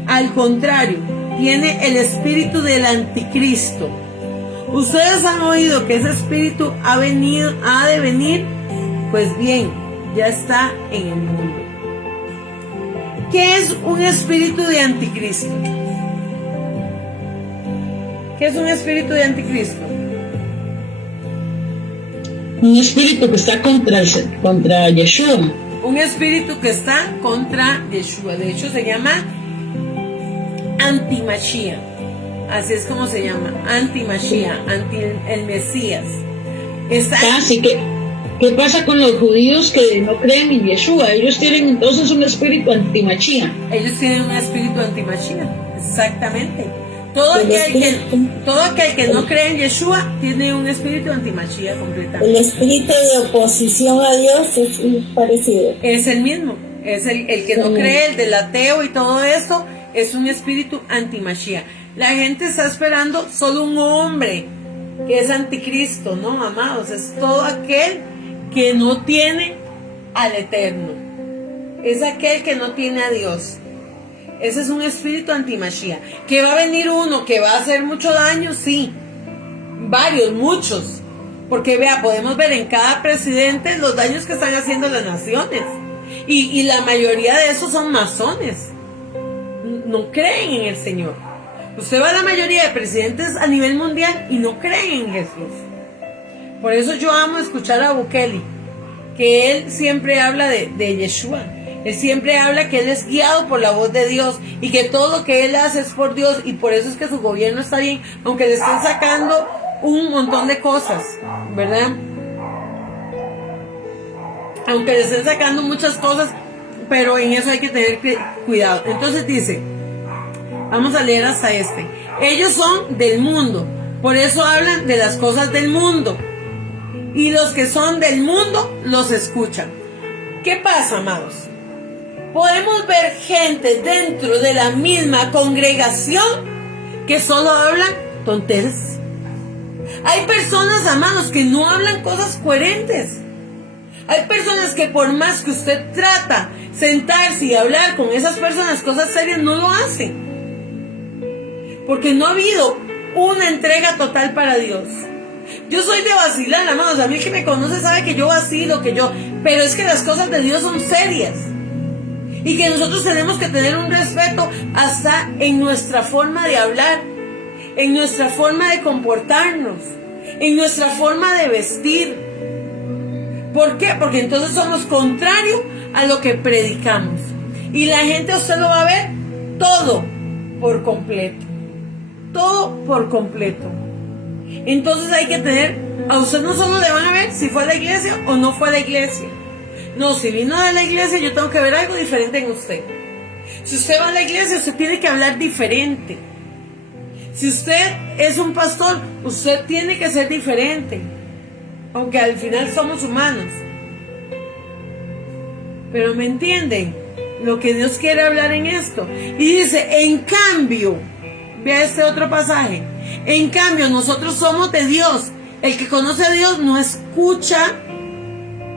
Al contrario, tiene el espíritu del anticristo. Ustedes han oído que ese espíritu ha de venir. Pues bien, ya está en el mundo. ¿Qué es un espíritu de anticristo? ¿Qué es un espíritu de anticristo? Un espíritu que está contra Yeshua. Un espíritu que está contra Yeshua. De hecho, se llama anti-Mashiach. Así es como se llama, anti-Mashiach, anti el Mesías. Así que, ¿qué pasa con los judíos que no creen en Yeshua? Ellos tienen entonces un espíritu anti-Mashiach. Ellos tienen un espíritu anti-Mashiach, exactamente. Todo aquel que no cree en Yeshua tiene un espíritu anti-Mashiach completamente. El espíritu de oposición a Dios es parecido. Es el mismo, es el que no cree, el del ateo y todo esto, es un espíritu anti-Mashiach. La gente está esperando solo un hombre que es anticristo, ¿no, amados? Es todo aquel que no tiene al Eterno. Es aquel que no tiene a Dios. Ese es un espíritu anti-Mashiach. Que va a venir uno que va a hacer mucho daño, sí. Varios, muchos. Porque vea, podemos ver en cada presidente los daños que están haciendo las naciones. Y la mayoría de esos son masones. No creen en el Señor. Usted va a la mayoría de presidentes a nivel mundial y no creen en Jesús. Por eso yo amo escuchar a Bukele, que él siempre habla de Yeshua. Él siempre habla que él es guiado por la voz de Dios y que todo lo que él hace es por Dios, y por eso es que su gobierno está bien, aunque le estén sacando un montón de cosas, ¿verdad? Aunque le estén sacando muchas cosas, pero en eso hay que tener cuidado. Entonces dice, vamos a leer hasta este. Ellos son del mundo, por eso hablan de las cosas del mundo, y los que son del mundo los escuchan. ¿Qué pasa, amados? Podemos ver gente dentro de la misma congregación que solo hablan tonteras. Hay personas, amados, que no hablan cosas coherentes. Hay personas que por más que usted trata sentarse y hablar con esas personas cosas serias, no lo hacen. Porque no ha habido una entrega total para Dios. Yo soy de vacilar, amados. A mí el que me conoce sabe que yo vacilo, pero es que las cosas de Dios son serias. Y que nosotros tenemos que tener un respeto hasta en nuestra forma de hablar, en nuestra forma de comportarnos, en nuestra forma de vestir. ¿Por qué? Porque entonces somos contrarios a lo que predicamos. Y la gente, usted lo va a ver, todo por completo. Todo por completo. Entonces hay que tener, a usted no solo le van a ver si fue a la iglesia o no fue a la iglesia. No, si vino de la iglesia, yo tengo que ver algo diferente en usted. Si usted va a la iglesia, usted tiene que hablar diferente. Si usted es un pastor, usted tiene que ser diferente. Aunque al final somos humanos. Pero me entienden lo que Dios quiere hablar en esto. Y dice, en cambio, vea este otro pasaje. En cambio, nosotros somos de Dios. El que conoce a Dios no escucha,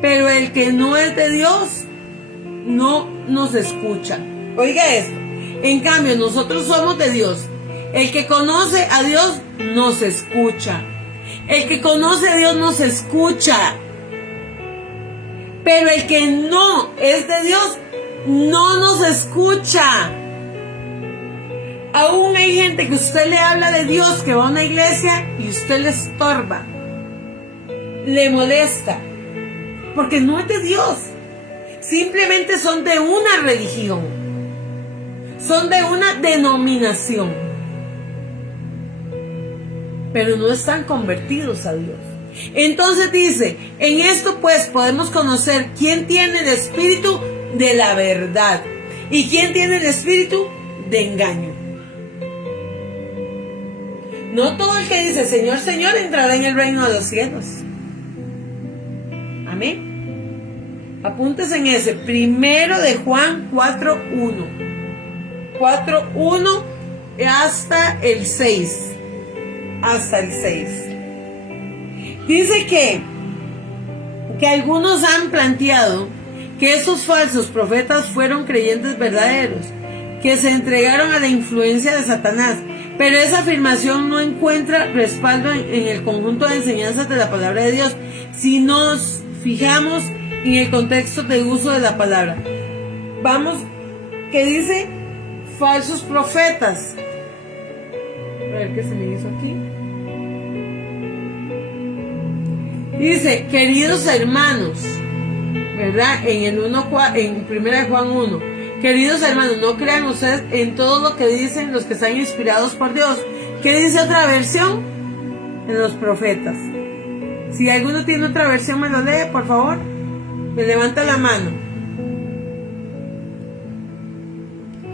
pero el que no es de Dios no nos escucha. Oiga esto. En cambio, nosotros somos de Dios. El que conoce a Dios nos escucha. El que conoce a Dios nos escucha. Pero el que no es de Dios no nos escucha. Aún hay gente que usted le habla de Dios, que va a una iglesia y usted le estorba, le molesta, porque no es de Dios. Simplemente son de una religión, son de una denominación, pero no están convertidos a Dios. Entonces dice, en esto pues podemos conocer quién tiene el espíritu de la verdad y quién tiene el espíritu de engaño. No todo el que dice Señor, Señor entrará en el reino de los cielos. Amén. Apúntese en ese. Primero de Juan 4:1. 4:1 hasta el 6. Hasta el 6. Dice que algunos han planteado que estos falsos profetas fueron creyentes verdaderos, que se entregaron a la influencia de Satanás, pero esa afirmación no encuentra respaldo en el conjunto de enseñanzas de la palabra de Dios, si nos fijamos en el contexto de uso de la palabra. Vamos, ¿qué dice? Falsos profetas. A ver qué se me hizo aquí. Dice, queridos hermanos, ¿verdad? En 1 Juan 1, queridos hermanos, no crean ustedes en todo lo que dicen los que están inspirados por Dios. ¿Qué dice otra versión? En los profetas. Si alguno tiene otra versión, me lo lee, por favor. Me levanta la mano.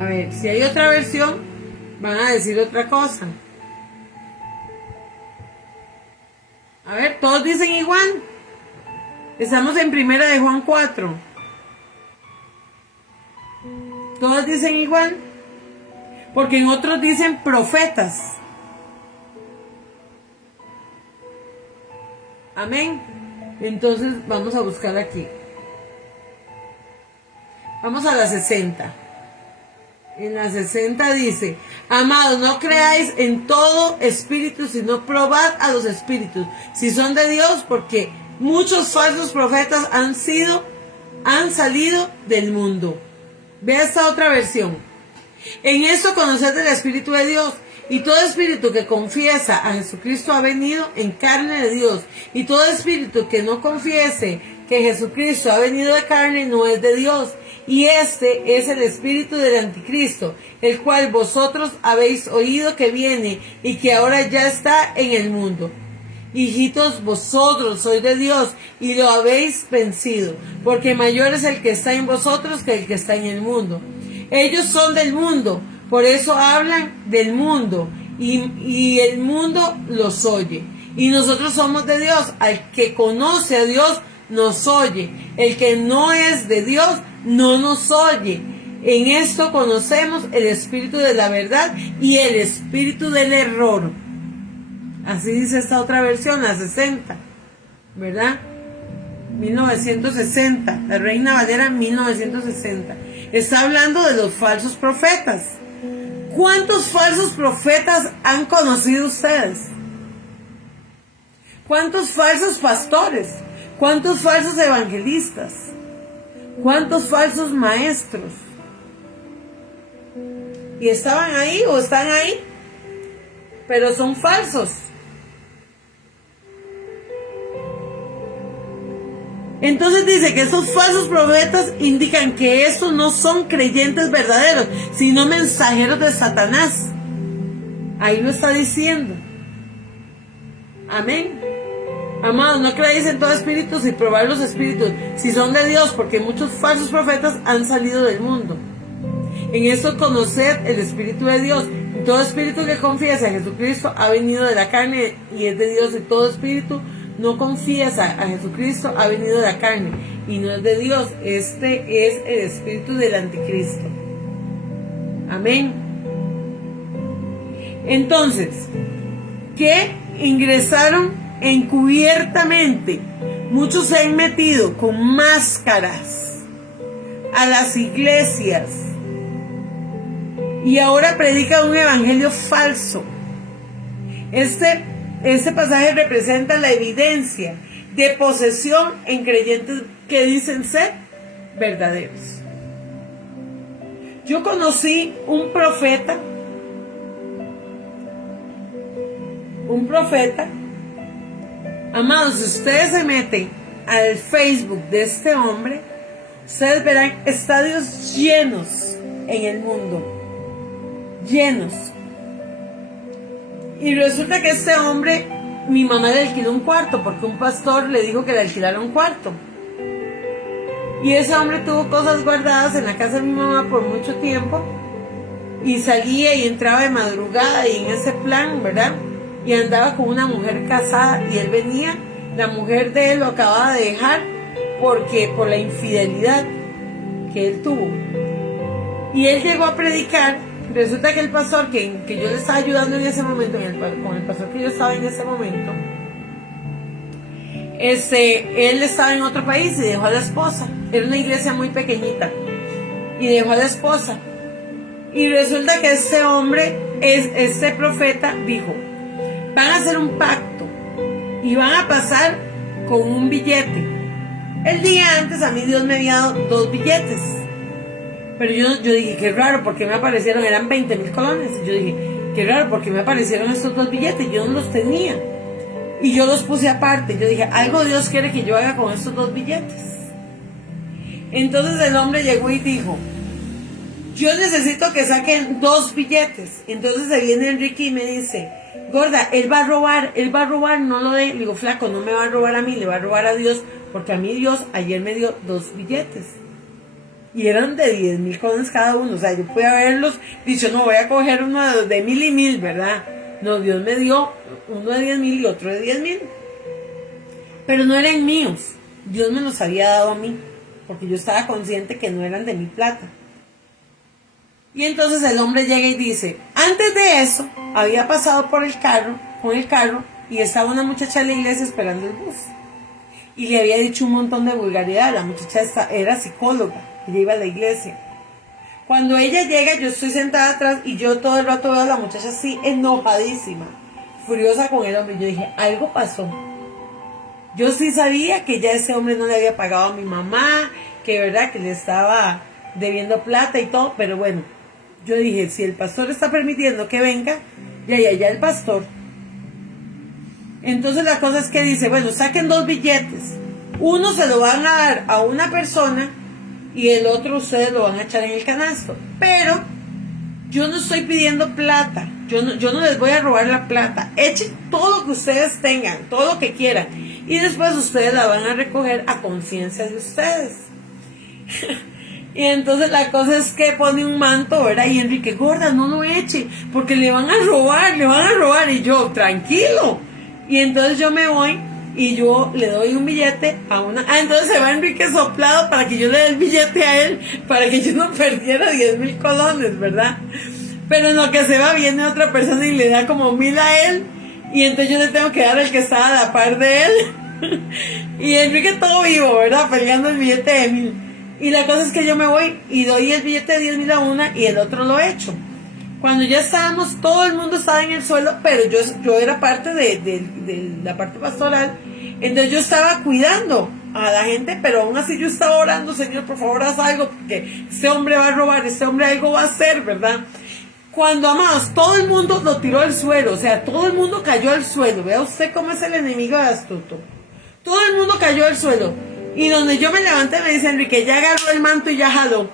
A ver, si hay otra versión, van a decir otra cosa. A ver, todos dicen igual. Estamos en 1 de Juan 4. Todos dicen igual. Porque en otros dicen profetas. Amén. Entonces vamos a buscar aquí. Vamos a la 60. En la 60 dice, amados, no creáis en todo espíritu, sino probad a los espíritus, si son de Dios, porque muchos falsos profetas han salido del mundo. Vea esta otra versión. En esto conoced el Espíritu de Dios, y todo espíritu que confiesa a Jesucristo ha venido en carne de Dios, y todo espíritu que no confiese que Jesucristo ha venido de carne no es de Dios. Y este es el espíritu del anticristo, el cual vosotros habéis oído que viene y que ahora ya está en el mundo. Hijitos, vosotros sois de Dios y lo habéis vencido, porque mayor es el que está en vosotros que el que está en el mundo. Ellos son del mundo, por eso hablan del mundo, y el mundo los oye. Y nosotros somos de Dios. Al que conoce a Dios nos oye. El que no es de Dios no nos oye. En esto conocemos el espíritu de la verdad y el espíritu del error. Así dice esta otra versión, la 60, ¿verdad? 1960, la Reina Valera 1960. Está hablando de los falsos profetas. ¿Cuántos falsos profetas han conocido ustedes? ¿Cuántos falsos pastores? ¿Cuántos falsos evangelistas? ¿Cuántos falsos maestros? ¿Y estaban ahí o están ahí? Pero son falsos. Entonces dice que estos falsos profetas indican que estos no son creyentes verdaderos, sino mensajeros de Satanás. Ahí lo está diciendo. Amén. Amados, no creáis en todo espíritu sin probar los espíritus, si son de Dios, porque muchos falsos profetas han salido del mundo. En esto conoced el Espíritu de Dios. Y todo espíritu que confiesa a Jesucristo ha venido de la carne y es de Dios. Y todo espíritu no confiesa a Jesucristo ha venido de la carne y no es de Dios. Este es el espíritu del anticristo. Amén. Entonces, que ingresaron encubiertamente, muchos se han metido con máscaras a las iglesias y ahora predican un evangelio falso. Este pasaje representa la evidencia de posesión en creyentes que dicen ser verdaderos. Yo conocí un profeta, amados, si ustedes se meten al Facebook de este hombre, ustedes verán estadios llenos en el mundo, llenos. Y resulta que este hombre, mi mamá le alquiló un cuarto porque un pastor le dijo que le alquilara un cuarto. Y ese hombre tuvo cosas guardadas en la casa de mi mamá por mucho tiempo y salía y entraba de madrugada y en ese plan, ¿verdad? Y andaba con una mujer casada y él venía, la mujer de él lo acababa de dejar por la infidelidad que él tuvo. Y él llegó a predicar. Resulta que el pastor que yo le estaba ayudando en ese momento, con el pastor que yo estaba en ese momento, él estaba en otro país y dejó a la esposa. Era una iglesia muy pequeñita y dejó a la esposa. Y resulta que este hombre, este profeta, dijo: van a hacer un pacto y van a pasar con un billete. El día antes a mí Dios me había dado 2 billetes. Pero yo dije, qué raro, porque me aparecieron, eran 20,000 colones. Y yo dije, qué raro, porque me aparecieron estos 2 billetes, yo no los tenía. Y yo los puse aparte. Yo dije, algo Dios quiere que yo haga con estos 2 billetes. Entonces el hombre llegó y dijo, yo necesito que saquen 2 billetes. Entonces se viene Enrique y me dice, gorda, él va a robar, no lo dé. Le digo, flaco, no me va a robar a mí, le va a robar a Dios, porque a mí Dios ayer me dio 2 billetes. Y eran de 10,000 colones cada uno. O sea, yo pude haberlos dicho, no, voy a coger uno de 1,000 y 1,000, ¿verdad? No, Dios me dio uno de 10,000 y otro de 10,000. Pero no eran míos. Dios me los había dado a mí, porque yo estaba consciente que no eran de mi plata. Y entonces el hombre llega y dice, antes de eso, había pasado con el carro, y estaba una muchacha en la iglesia esperando el bus. Y le había dicho un montón de vulgaridad. La muchacha era psicóloga. Ella iba a la iglesia. Cuando ella llega, yo estoy sentada atrás y yo todo el rato veo a la muchacha así enojadísima, furiosa con el hombre. Yo dije, algo pasó. Yo sí sabía que ya ese hombre no le había pagado a mi mamá, que verdad que le estaba debiendo plata y todo, pero bueno, yo dije, si el pastor está permitiendo que venga, ya el pastor. Entonces la cosa es que dice, bueno, saquen 2 billetes. Uno se lo van a dar a una persona y el otro ustedes lo van a echar en el canasto. Pero yo no estoy pidiendo plata. Yo no les voy a robar la plata. Echen todo lo que ustedes tengan, todo lo que quieran. Y después ustedes la van a recoger a conciencia de ustedes. Y entonces la cosa es que pone un manto, ¿verdad? Y Enrique, gorda, no lo eche, porque le van a robar. Y yo, tranquilo. Y entonces yo me voy y yo le doy un billete a una... entonces se va Enrique soplado para que yo le dé el billete a él, para que yo no perdiera 10,000 colones, ¿verdad? Pero en lo que se va viene otra persona y le da como 1,000 a él, y entonces yo le tengo que dar el que estaba a la par de él. Y Enrique todo vivo, ¿verdad? Peleando el billete de 1,000. Y la cosa es que yo me voy y doy el billete de 10,000 a una y el otro lo echo. Cuando ya estábamos, todo el mundo estaba en el suelo, pero yo era parte de la parte pastoral. Entonces yo estaba cuidando a la gente, pero aún así yo estaba orando, Señor, por favor haz algo, porque este hombre va a robar, este hombre algo va a hacer, ¿verdad? Cuando, amados, todo el mundo lo tiró al suelo, o sea, todo el mundo cayó al suelo. Vea usted cómo es el enemigo de astuto. Todo el mundo cayó al suelo. Y donde yo me levanté me dice Enrique, ya agarró el manto y ya jaló.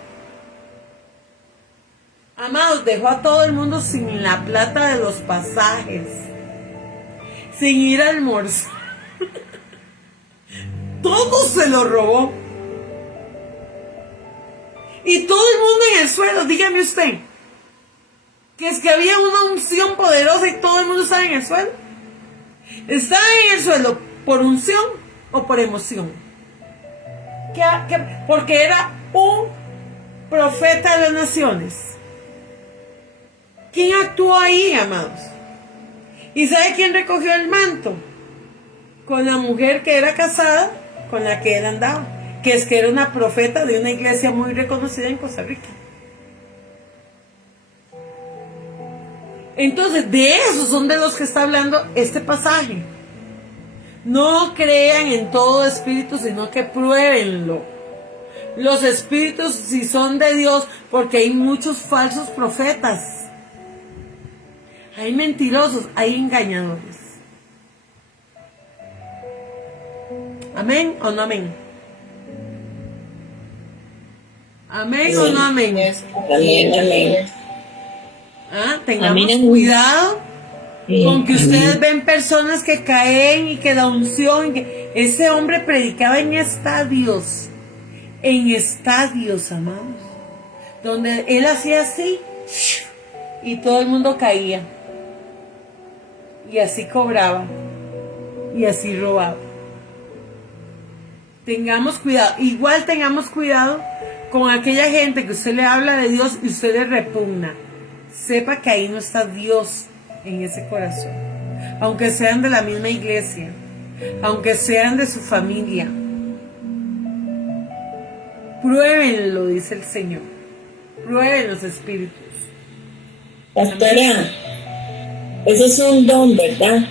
Amados, dejó a todo el mundo sin la plata de los pasajes, sin ir a almorzar. Todo se lo robó. Y todo el mundo en el suelo, dígame usted, que es que había una unción poderosa y todo el mundo estaba en el suelo. ¿Estaba en el suelo por unción o por emoción? Porque era un profeta de las naciones. ¿Quién actuó ahí, amados? ¿Y sabe quién recogió el manto? Con la mujer que era casada, con la que él andaba, que es que era una profeta de una iglesia muy reconocida en Costa Rica. Entonces, de esos son de los que está hablando este pasaje. No crean en todo espíritu, sino que pruébenlo. Los espíritus si son de Dios, porque hay muchos falsos profetas. Hay mentirosos, hay engañadores. ¿Amén o no amén? ¿Amén o no amén? Amén, amén. Tengamos Amén. cuidado con que ustedes Amén. ven personas que caen y que la unción, que ese hombre predicaba en estadios, amados, donde él hacía así y todo el mundo caía y así cobraba y así robaba. Tengamos cuidado, igual tengamos cuidado con aquella gente que usted le habla de Dios y usted le repugna. Sepa que ahí no está Dios en ese corazón, aunque sean de la misma iglesia, aunque sean de su familia. Pruébenlo, dice el Señor. Prueben los espíritus. Pastora, eso es un don, ¿verdad?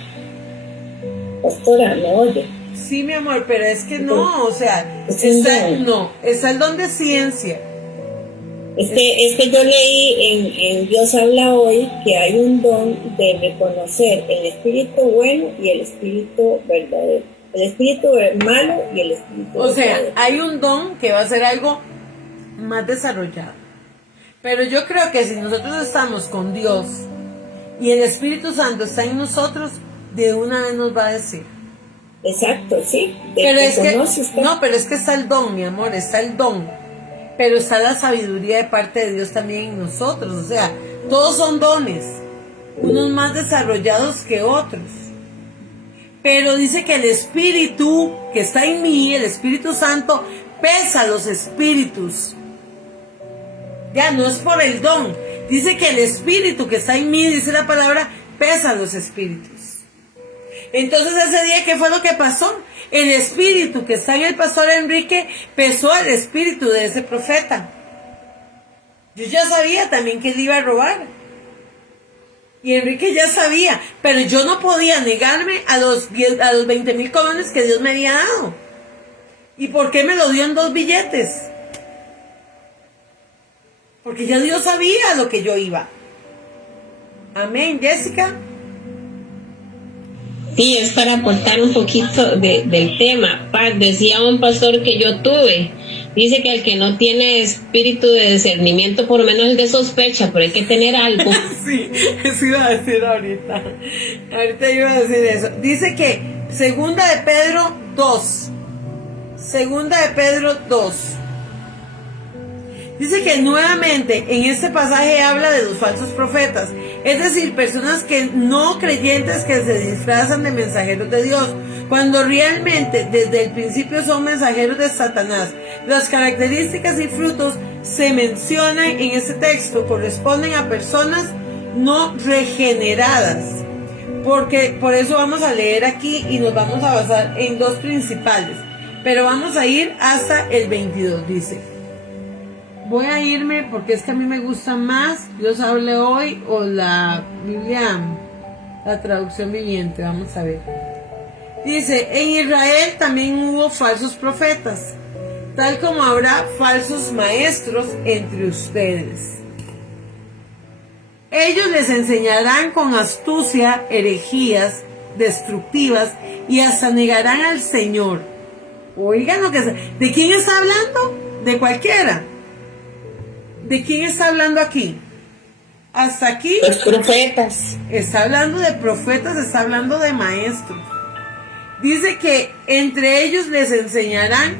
Pastora, ¿me oye? Sí, mi amor, pero es que no, o sea, Es un don. está el don de ciencia. Es que yo leí en Dios habla hoy que hay un don de reconocer el espíritu bueno y el espíritu verdadero. El espíritu malo y el espíritu O sea, verdadero. hay un don que va a ser algo más desarrollado. Pero yo creo que si nosotros estamos con Dios y el Espíritu Santo está en nosotros, de una vez nos va a decir. Exacto, sí. Pero es que, reconoce usted. no, pero es que está el don, mi amor, está el don. Pero está la sabiduría de parte de Dios también en nosotros. O sea, todos son dones, unos más desarrollados que otros. Pero dice que el Espíritu que está en mí, el Espíritu Santo, pesa los espíritus. Ya, no es por el don. Dice que el Espíritu que está en mí, dice la palabra, pesa los espíritus. Entonces ese día, ¿qué fue lo que pasó? El espíritu que está en el pastor Enrique pesó el espíritu de ese profeta. Yo ya sabía también que él iba a robar. Y Enrique ya sabía, pero yo no podía negarme a los 20,000 colones que Dios me había dado. ¿Y por qué me lo dio en 2 billetes? Porque ya Dios sabía lo que yo iba. Amén, Jessica. Sí, es para aportar un poquito del tema. Decía un pastor que yo tuve, dice que el que no tiene espíritu de discernimiento, por lo menos el de sospecha, pero hay que tener algo. Sí, eso iba a decir ahorita. Ahorita iba a decir eso. Dice que Segunda de Pedro 2. Segunda de Pedro 2. Dice que nuevamente en este pasaje habla de los falsos profetas, es decir, personas que no creyentes que se disfrazan de mensajeros de Dios, cuando realmente desde el principio son mensajeros de Satanás. Las características y frutos se mencionan en este texto, corresponden a personas no regeneradas, porque por eso vamos a leer aquí y nos vamos a basar en 2 principales, pero vamos a ir hasta el 22, dice. Voy a irme porque es que a mí me gusta más Dios hable hoy o la Biblia, la traducción viviente. Vamos a ver. Dice, en Israel también hubo falsos profetas, tal como habrá falsos maestros entre ustedes. Ellos les enseñarán con astucia herejías destructivas y hasta negarán al Señor. Oigan lo que es. ¿De quién está hablando? De cualquiera. ¿De quién está hablando aquí? Hasta aquí Los profetas. está hablando de profetas, está hablando de maestros. Dice que entre ellos les enseñarán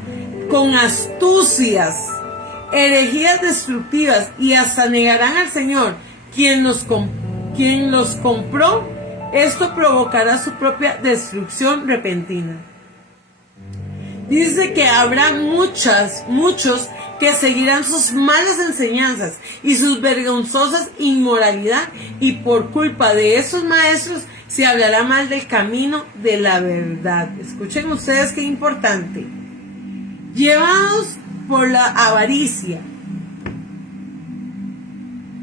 con astucias, herejías destructivas, y hasta negarán al Señor, quien los compró. Esto provocará su propia destrucción repentina. Dice que habrá muchos que seguirán sus malas enseñanzas y sus vergonzosas inmoralidad, y por culpa de esos maestros se hablará mal del camino de la verdad. Escuchen ustedes qué importante. Llevados por la avaricia,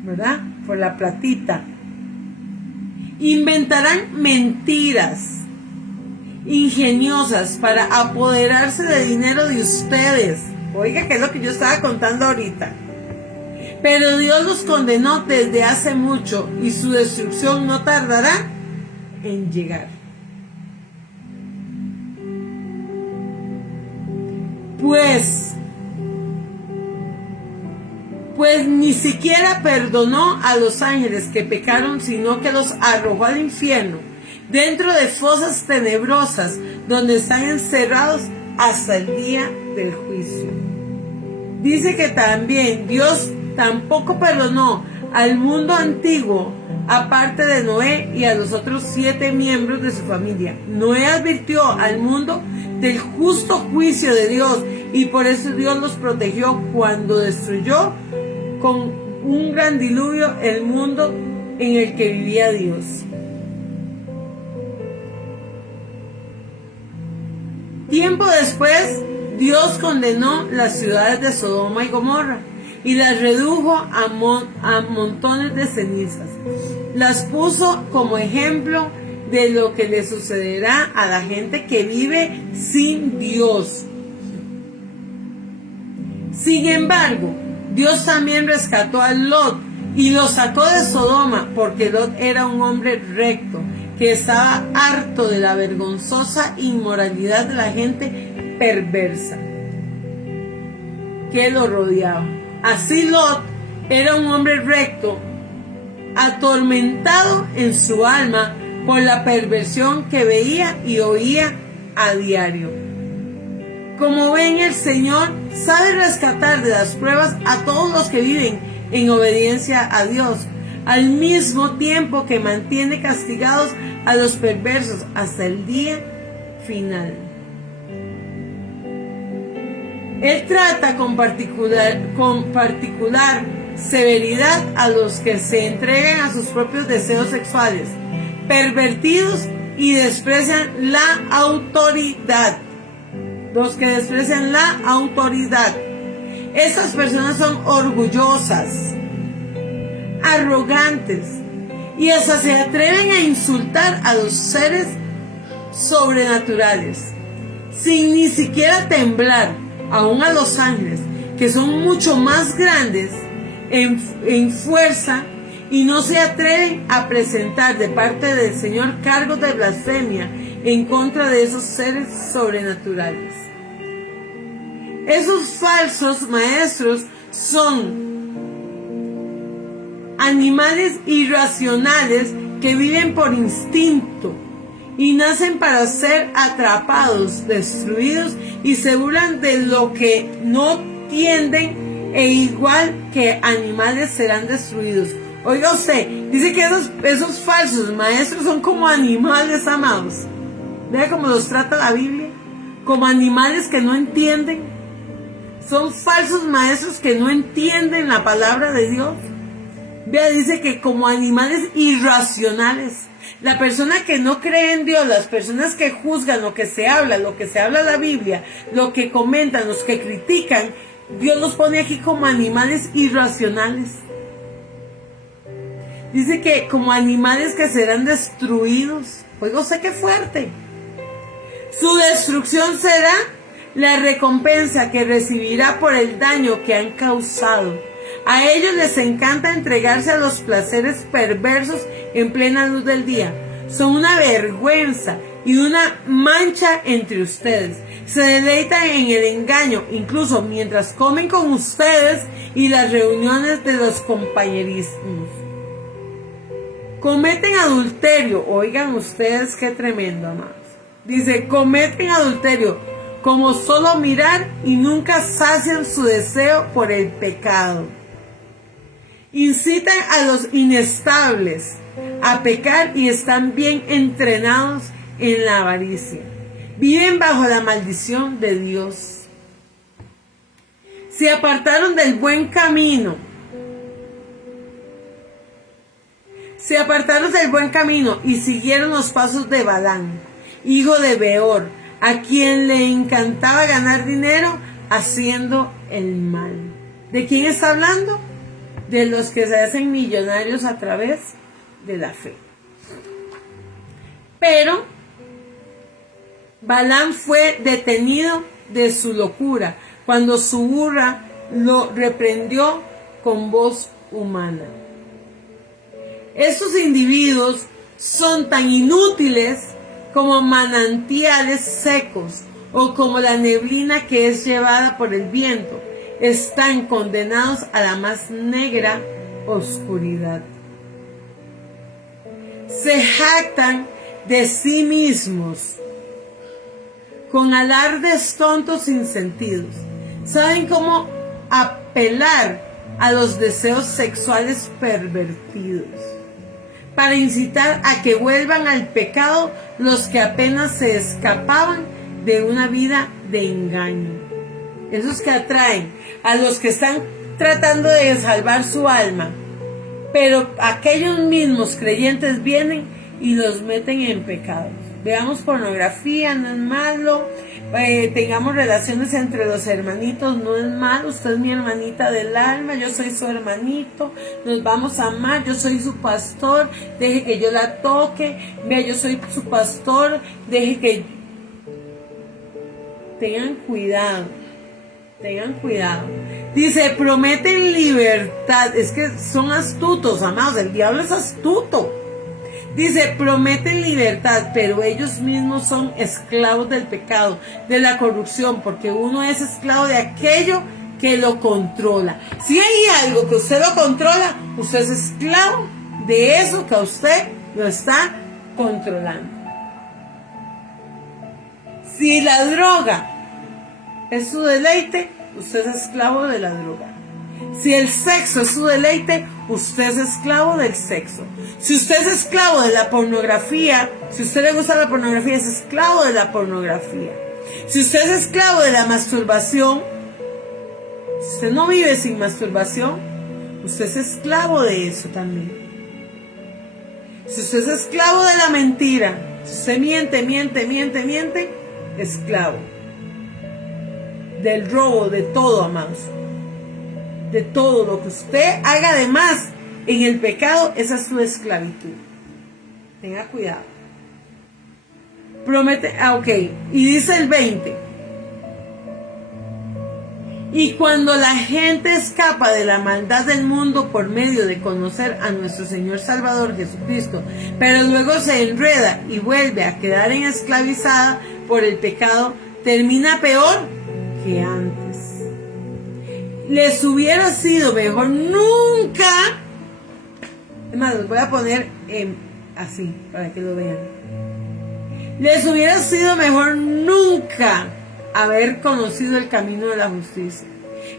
¿verdad? Por la platita. Inventarán mentiras ingeniosas para apoderarse de dinero de ustedes. Oiga, que es lo que yo estaba contando ahorita. Pero Dios los condenó desde hace mucho, y su destrucción no tardará en llegar. Pues ni siquiera perdonó a los ángeles que pecaron, sino que los arrojó al infierno, dentro de fosas tenebrosas, donde están encerrados hasta el día del juicio. Dice que también Dios tampoco perdonó al mundo antiguo, aparte de Noé y a los otros 7 miembros de su familia. Noé advirtió al mundo del justo juicio de Dios, y por eso Dios los protegió cuando destruyó con un gran diluvio el mundo en el que vivía Dios. Tiempo después, Dios condenó las ciudades de Sodoma y Gomorra y las redujo a montones de cenizas. Las puso como ejemplo de lo que le sucederá a la gente que vive sin Dios. Sin embargo, Dios también rescató a Lot y lo sacó de Sodoma, porque Lot era un hombre recto que estaba harto de la vergonzosa inmoralidad de la gente perversa que lo rodeaba. Así Lot era un hombre recto, atormentado en su alma por la perversión que veía y oía a diario. Como ven, el Señor sabe rescatar de las pruebas a todos los que viven en obediencia a Dios, al mismo tiempo que mantiene castigados a los perversos hasta el día final. Él trata con particular severidad a los que se entregan a sus propios deseos sexuales pervertidos y desprecian la autoridad. Los que desprecian la autoridad. Estas personas son orgullosas, arrogantes, y hasta se atreven a insultar a los seres sobrenaturales, sin ni siquiera temblar, aún a los ángeles, que son mucho más grandes en fuerza, y no se atreven a presentar de parte del Señor cargos de blasfemia en contra de esos seres sobrenaturales. Esos falsos maestros son animales irracionales que viven por instinto y nacen para ser atrapados, destruidos, y se burlan de lo que no tienden, e igual que animales serán destruidos. Oiga usted, dice que esos falsos maestros son como animales, amados. Vea cómo los trata la Biblia, como animales que no entienden. Son falsos maestros que no entienden la palabra de Dios. Vea, dice que como animales irracionales. La persona que no cree en Dios, las personas que juzgan lo que se habla la Biblia, lo que comentan, los que critican, Dios los pone aquí como animales irracionales. Dice que como animales que serán destruidos. Oiga usted, qué fuerte. Su destrucción será la recompensa que recibirá por el daño que han causado. A ellos les encanta entregarse a los placeres perversos en plena luz del día. Son una vergüenza y una mancha entre ustedes. Se deleitan en el engaño, incluso mientras comen con ustedes y las reuniones de los compañerismos. Cometen adulterio. Oigan ustedes qué tremendo, amados. Dice, cometen adulterio, como solo mirar y nunca sacian su deseo por el pecado. Incitan a los inestables a pecar y están bien entrenados en la avaricia. Viven bajo la maldición de Dios. Se apartaron del buen camino. Se apartaron del buen camino y siguieron los pasos de Balán, hijo de Beor, a quien le encantaba ganar dinero haciendo el mal. ¿De quién está hablando? De los que se hacen millonarios a través de la fe. Pero Balaam fue detenido de su locura cuando su burra lo reprendió con voz humana. Estos individuos son tan inútiles como manantiales secos o como la neblina que es llevada por el viento. Están condenados a la más negra oscuridad. Se jactan de sí mismos con alardes tontos sin sentidos. Saben cómo apelar a los deseos sexuales pervertidos para incitar a que vuelvan al pecado los que apenas se escapaban de una vida de engaño. Esos que atraen a los que están tratando de salvar su alma, pero aquellos mismos creyentes vienen y los meten en pecados. Veamos pornografía, no es malo. Tengamos relaciones entre los hermanitos, no es malo. Usted es mi hermanita del alma, yo soy su hermanito, nos vamos a amar, yo soy su pastor, deje que yo la toque. Vea, yo soy su pastor, deje que... Tengan cuidado. Tengan cuidado. Dice, prometen libertad. Es que son astutos, amados. El diablo es astuto. Dice, prometen libertad, pero ellos mismos son esclavos del pecado, de la corrupción, porque uno es esclavo de aquello que lo controla. Si hay algo que usted lo controla, usted es esclavo de eso que a usted lo está controlando. Si la droga es su deleite, usted es esclavo de la droga. Si el sexo es su deleite, usted es esclavo del sexo. Si usted es esclavo de la pornografía, si a usted le gusta la pornografía, es esclavo de la pornografía. Si usted es esclavo de la masturbación, si usted no vive sin masturbación, usted es esclavo de eso también. Si usted es esclavo de la mentira, si usted miente, esclavo. Del robo, de todo, amados. De todo lo que usted haga de más en el pecado, esa es su esclavitud. Tenga cuidado. Promete, ok. Y dice el 20. Y cuando la gente escapa de la maldad del mundo por medio de conocer a nuestro Señor Salvador Jesucristo, pero luego se enreda y vuelve a quedar en esclavizada por el pecado, termina peor que antes. Les hubiera sido mejor nunca. Es más, los voy a poner así para que lo vean. Les hubiera sido mejor nunca haber conocido el camino de la justicia,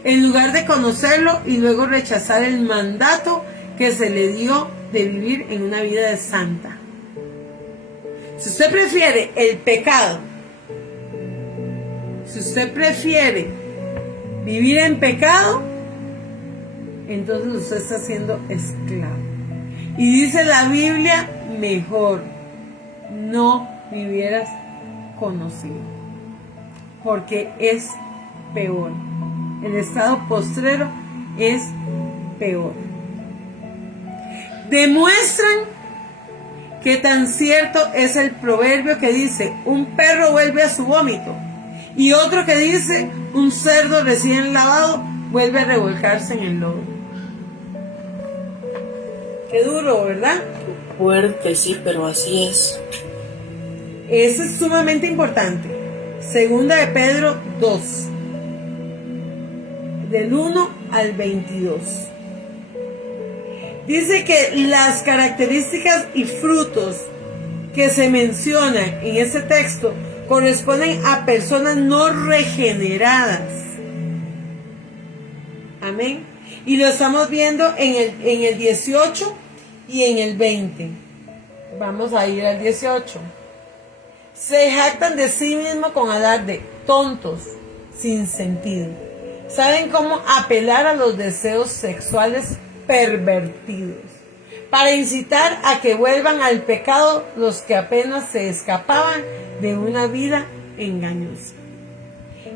en lugar de conocerlo y luego rechazar el mandato que se le dio de vivir en una vida de santa. Si usted prefiere el pecado, si usted prefiere vivir en pecado, entonces usted está siendo esclavo. Y dice la Biblia, mejor no vivieras conocido, porque es peor. El estado postrero es peor. Demuestran que tan cierto es el proverbio que dice, un perro vuelve a su vómito, y otro que dice, un cerdo recién lavado vuelve a revolcarse en el lodo. Qué duro, ¿verdad? Fuerte, sí, pero así es. Eso es sumamente importante. Segunda de Pedro 2, del 1 al 22. Dice que las características y frutos que se mencionan en este texto corresponden a personas no regeneradas. Amén. Y lo estamos viendo en el 18 y en el 20. Vamos a ir al 18. Se jactan de sí mismos con alarde, tontos, sin sentido. Saben cómo apelar a los deseos sexuales pervertidos, para incitar a que vuelvan al pecado los que apenas se escapaban de una vida engañosa.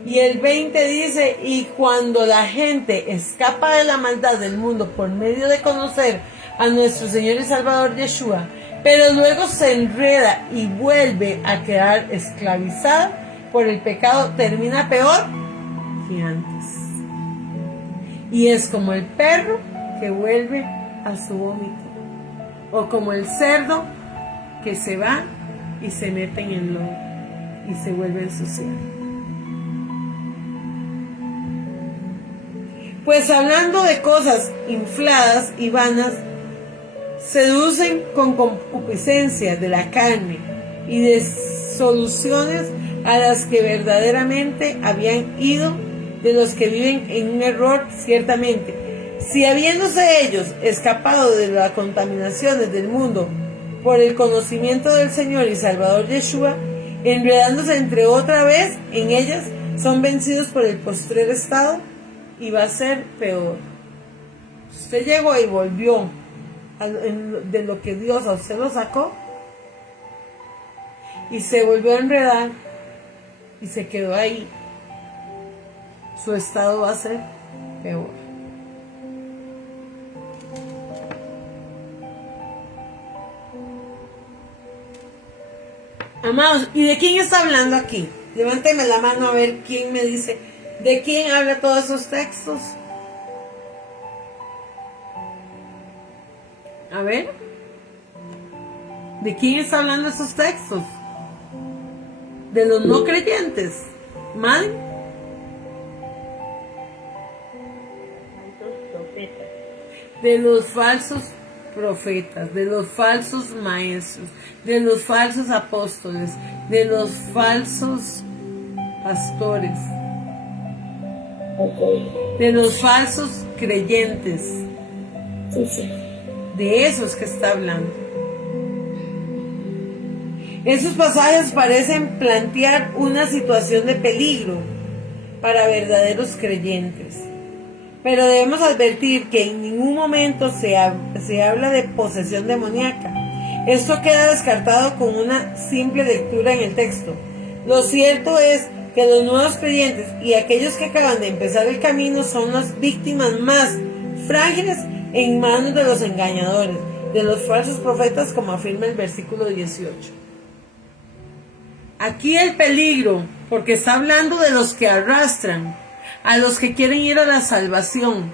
Y el 20 dice, y cuando la gente escapa de la maldad del mundo por medio de conocer a nuestro Señor y Salvador Yeshua, pero luego se enreda y vuelve a quedar esclavizada por el pecado, termina peor que antes. Y es como el perro que vuelve a su vómito, o como el cerdo que se va y se mete en el lodo y se vuelve a ensuciar. Pues hablando de cosas infladas y vanas, seducen con concupiscencia de la carne y de soluciones a las que verdaderamente habían ido, de los que viven en un error ciertamente. Si habiéndose ellos escapado de las contaminaciones del mundo por el conocimiento del Señor y Salvador Yeshua, enredándose entre otra vez en ellas, son vencidos por el postrer estado, y va a ser peor. Usted llegó y volvió de lo que Dios a usted lo sacó, y se volvió a enredar y se quedó ahí. Su estado va a ser peor. Amados, ¿y de quién está hablando aquí? Levánteme la mano a ver quién me dice de quién habla todos esos textos. A ver, ¿de quién está hablando esos textos? ¿De los no creyentes? ¿Madre? De los falsos profetas, de los falsos maestros, de los falsos apóstoles, de los falsos pastores, de los falsos creyentes. Sí. De esos que está hablando. Esos pasajes parecen plantear una situación de peligro para verdaderos creyentes, pero debemos advertir que en ningún momento se habla de posesión demoníaca. Esto queda descartado con una simple lectura en el texto. Lo cierto es que los nuevos creyentes y aquellos que acaban de empezar el camino son las víctimas más frágiles en manos de los engañadores, de los falsos profetas, como afirma el versículo 18. Aquí el peligro, porque está hablando de los que arrastran, a los que quieren ir a la salvación.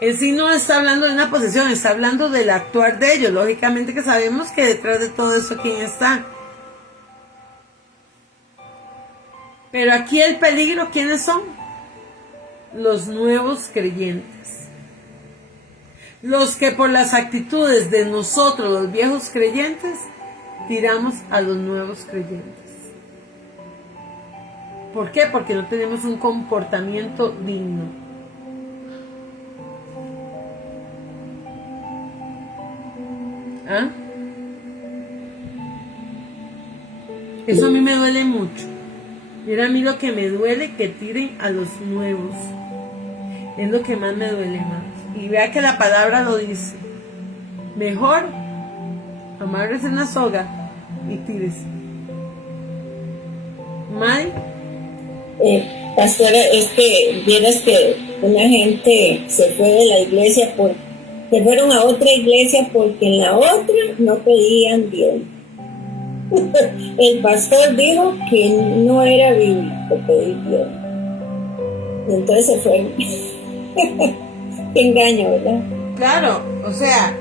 En sí no está hablando de una posesión, está hablando del actuar de ellos. Lógicamente que sabemos que detrás de todo eso, ¿quién está? Pero aquí el peligro, ¿quiénes son? Los nuevos creyentes. Los que por las actitudes de nosotros, los viejos creyentes, tiramos a los nuevos creyentes. ¿Por qué? Porque no tenemos un comportamiento digno. ¿Ah? Eso a mí me duele mucho. Mira, a mí lo que me duele, que tiren a los nuevos. Es lo que más me duele más. Y vea que la palabra lo dice. Mejor amarres en la soga y tírese. May. Pastora, es que vieras que una gente se fue de la iglesia, se fueron a otra iglesia porque en la otra no pedían Dios. El pastor dijo que no era bíblico pedir Dios. Y entonces se fueron. Qué engaño, ¿verdad? Claro, o sea,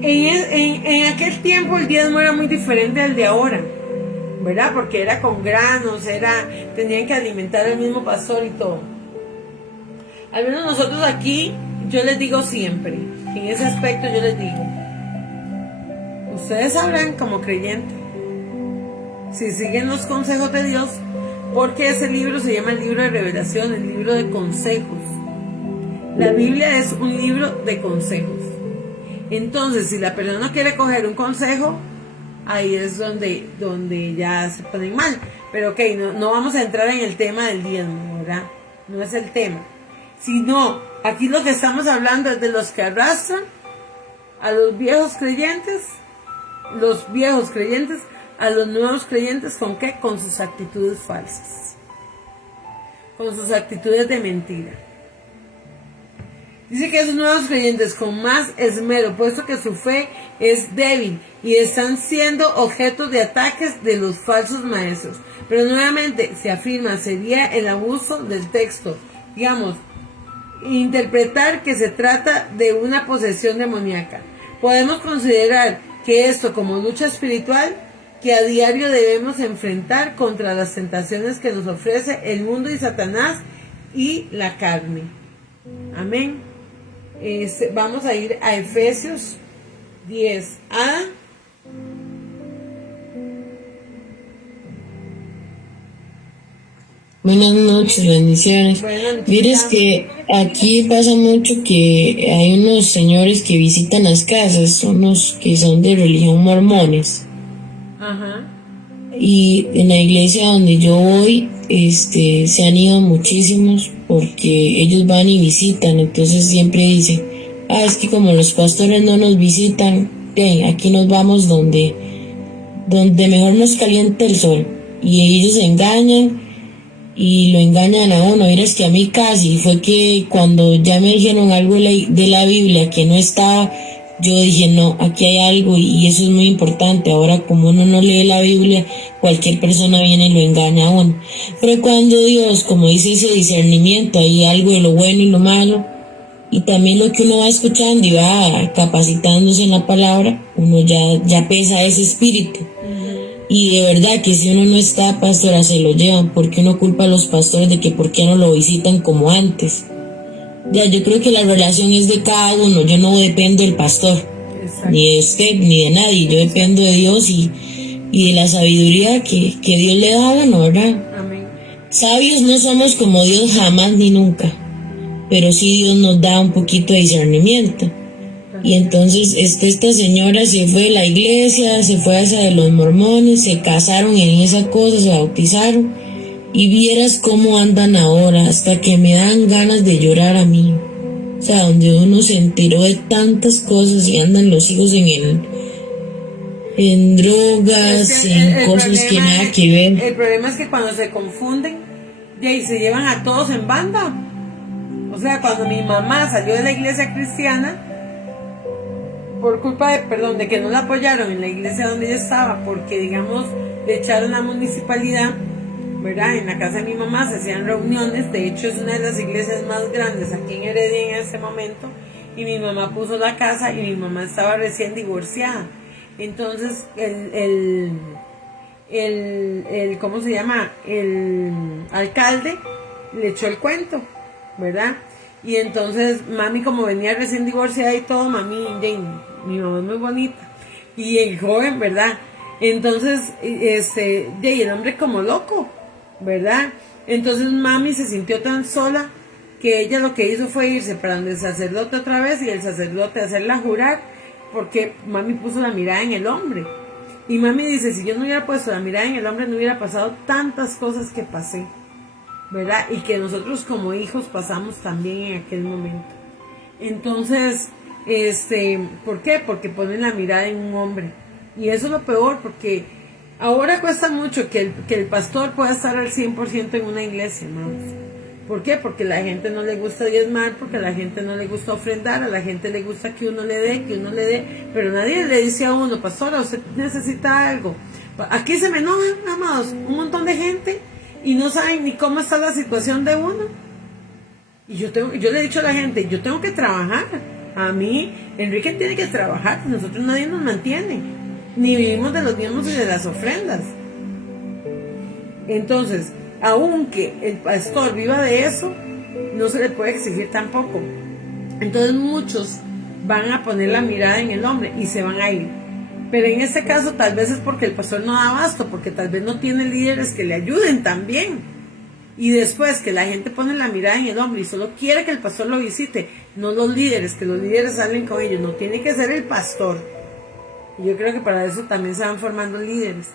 En aquel tiempo el diezmo era muy diferente al de ahora, ¿verdad? Porque era con granos, tenían que alimentar al mismo pastor y todo. Al menos nosotros aquí, yo les digo siempre, en ese aspecto yo les digo, ustedes sabrán como creyentes, si siguen los consejos de Dios, porque ese libro se llama el libro de revelación, el libro de consejos. La Biblia es un libro de consejos. Entonces, si la persona no quiere coger un consejo, ahí es donde ya se ponen mal. Pero ok, no vamos a entrar en el tema del diezmo, ¿verdad? No es el tema. Sino, aquí lo que estamos hablando es de los que arrastran a los viejos creyentes a los nuevos creyentes, ¿con qué? Con sus actitudes falsas, con sus actitudes de mentira. Dice que esos nuevos creyentes con más esmero, puesto que su fe es débil y están siendo objetos de ataques de los falsos maestros. Pero nuevamente se afirma, sería el abuso del texto, digamos, interpretar que se trata de una posesión demoníaca. Podemos considerar que esto como lucha espiritual que a diario debemos enfrentar contra las tentaciones que nos ofrece el mundo y Satanás y la carne. Amén. Vamos a ir a Efesios 10. Buenas noches, bendiciones. Mires que aquí pasa mucho que hay unos señores que visitan las casas, unos que son de religión mormones. Ajá. Y en la iglesia donde yo voy, se han ido muchísimos porque ellos van y visitan, entonces siempre dicen, es que como los pastores no nos visitan, aquí nos vamos donde mejor nos calienta el sol. Y ellos se engañan y lo engañan a uno. Mira, es que a mí casi fue que cuando ya me dijeron algo de la Biblia que no estaba, yo dije, no, aquí hay algo y eso es muy importante. Ahora, como uno no lee la Biblia, cualquier persona viene y lo engaña a uno. Pero cuando Dios, como dice ese discernimiento, hay algo de lo bueno y lo malo, y también lo que uno va escuchando y va capacitándose en la palabra, uno ya pesa ese espíritu. Y de verdad que si uno no está, pastora, se lo llevan, porque uno culpa a los pastores de que por qué no lo visitan como antes. Ya, yo creo que la relación es de cada uno. Yo no dependo del pastor, Exacto. ni de usted, ni de nadie. Yo dependo de Dios y de la sabiduría que Dios le da a uno, ¿verdad? Amén. Sabios no somos como Dios jamás ni nunca, pero sí Dios nos da un poquito de discernimiento. Y entonces esta señora se fue de la iglesia, se fue a esa de los mormones, se casaron en esa cosa, se bautizaron, y vieras cómo andan ahora, hasta que me dan ganas de llorar a mí. O sea, donde uno se enteró de tantas cosas y andan los hijos en drogas, en cosas que nada que ver. El problema es que cuando se confunden, y se llevan a todos en banda. O sea, cuando mi mamá salió de la iglesia cristiana, por culpa de que no la apoyaron en la iglesia donde ella estaba, porque digamos le echaron a la municipalidad, ¿verdad? En la casa de mi mamá se hacían reuniones, de hecho es una de las iglesias más grandes aquí en Heredia en ese momento, y mi mamá puso la casa y mi mamá estaba recién divorciada. Entonces el ¿cómo se llama? El alcalde le echó el cuento, ¿verdad? Y entonces mami, como venía recién divorciada y todo, mi mamá es muy bonita y el joven, ¿verdad? Entonces el hombre como loco, ¿verdad? Entonces mami se sintió tan sola que ella lo que hizo fue irse para donde el sacerdote otra vez, y el sacerdote hacerla jurar, porque mami puso la mirada en el hombre. Y mami dice, si yo no hubiera puesto la mirada en el hombre, no hubiera pasado tantas cosas que pasé, ¿verdad? Y que nosotros como hijos pasamos también en aquel momento. Entonces, ¿por qué? Porque ponen la mirada en un hombre. Y eso es lo peor, porque ahora cuesta mucho que el pastor pueda estar al 100% en una iglesia, hermanos. ¿Por qué? Porque a la gente no le gusta diezmar, porque a la gente no le gusta ofrendar, a la gente le gusta que uno le dé, pero nadie le dice a uno, pastora, usted necesita algo. Aquí se me enojan, amados, un montón de gente y no saben ni cómo está la situación de uno. Y yo le he dicho a la gente, yo tengo que trabajar, A mí, Enrique tiene que trabajar, nosotros nadie nos mantiene, ni vivimos de los diezmos y de las ofrendas. Entonces, aunque el pastor viva de eso, no se le puede exigir tampoco. Entonces muchos van a poner la mirada en el hombre y se van a ir. Pero en este caso tal vez es porque el pastor no da abasto, porque tal vez no tiene líderes que le ayuden también. Y después que la gente pone la mirada en el hombre y solo quiere que el pastor lo visite, no los líderes, que los líderes salen con ellos, no tiene que ser el pastor. Y yo creo que para eso también se van formando líderes.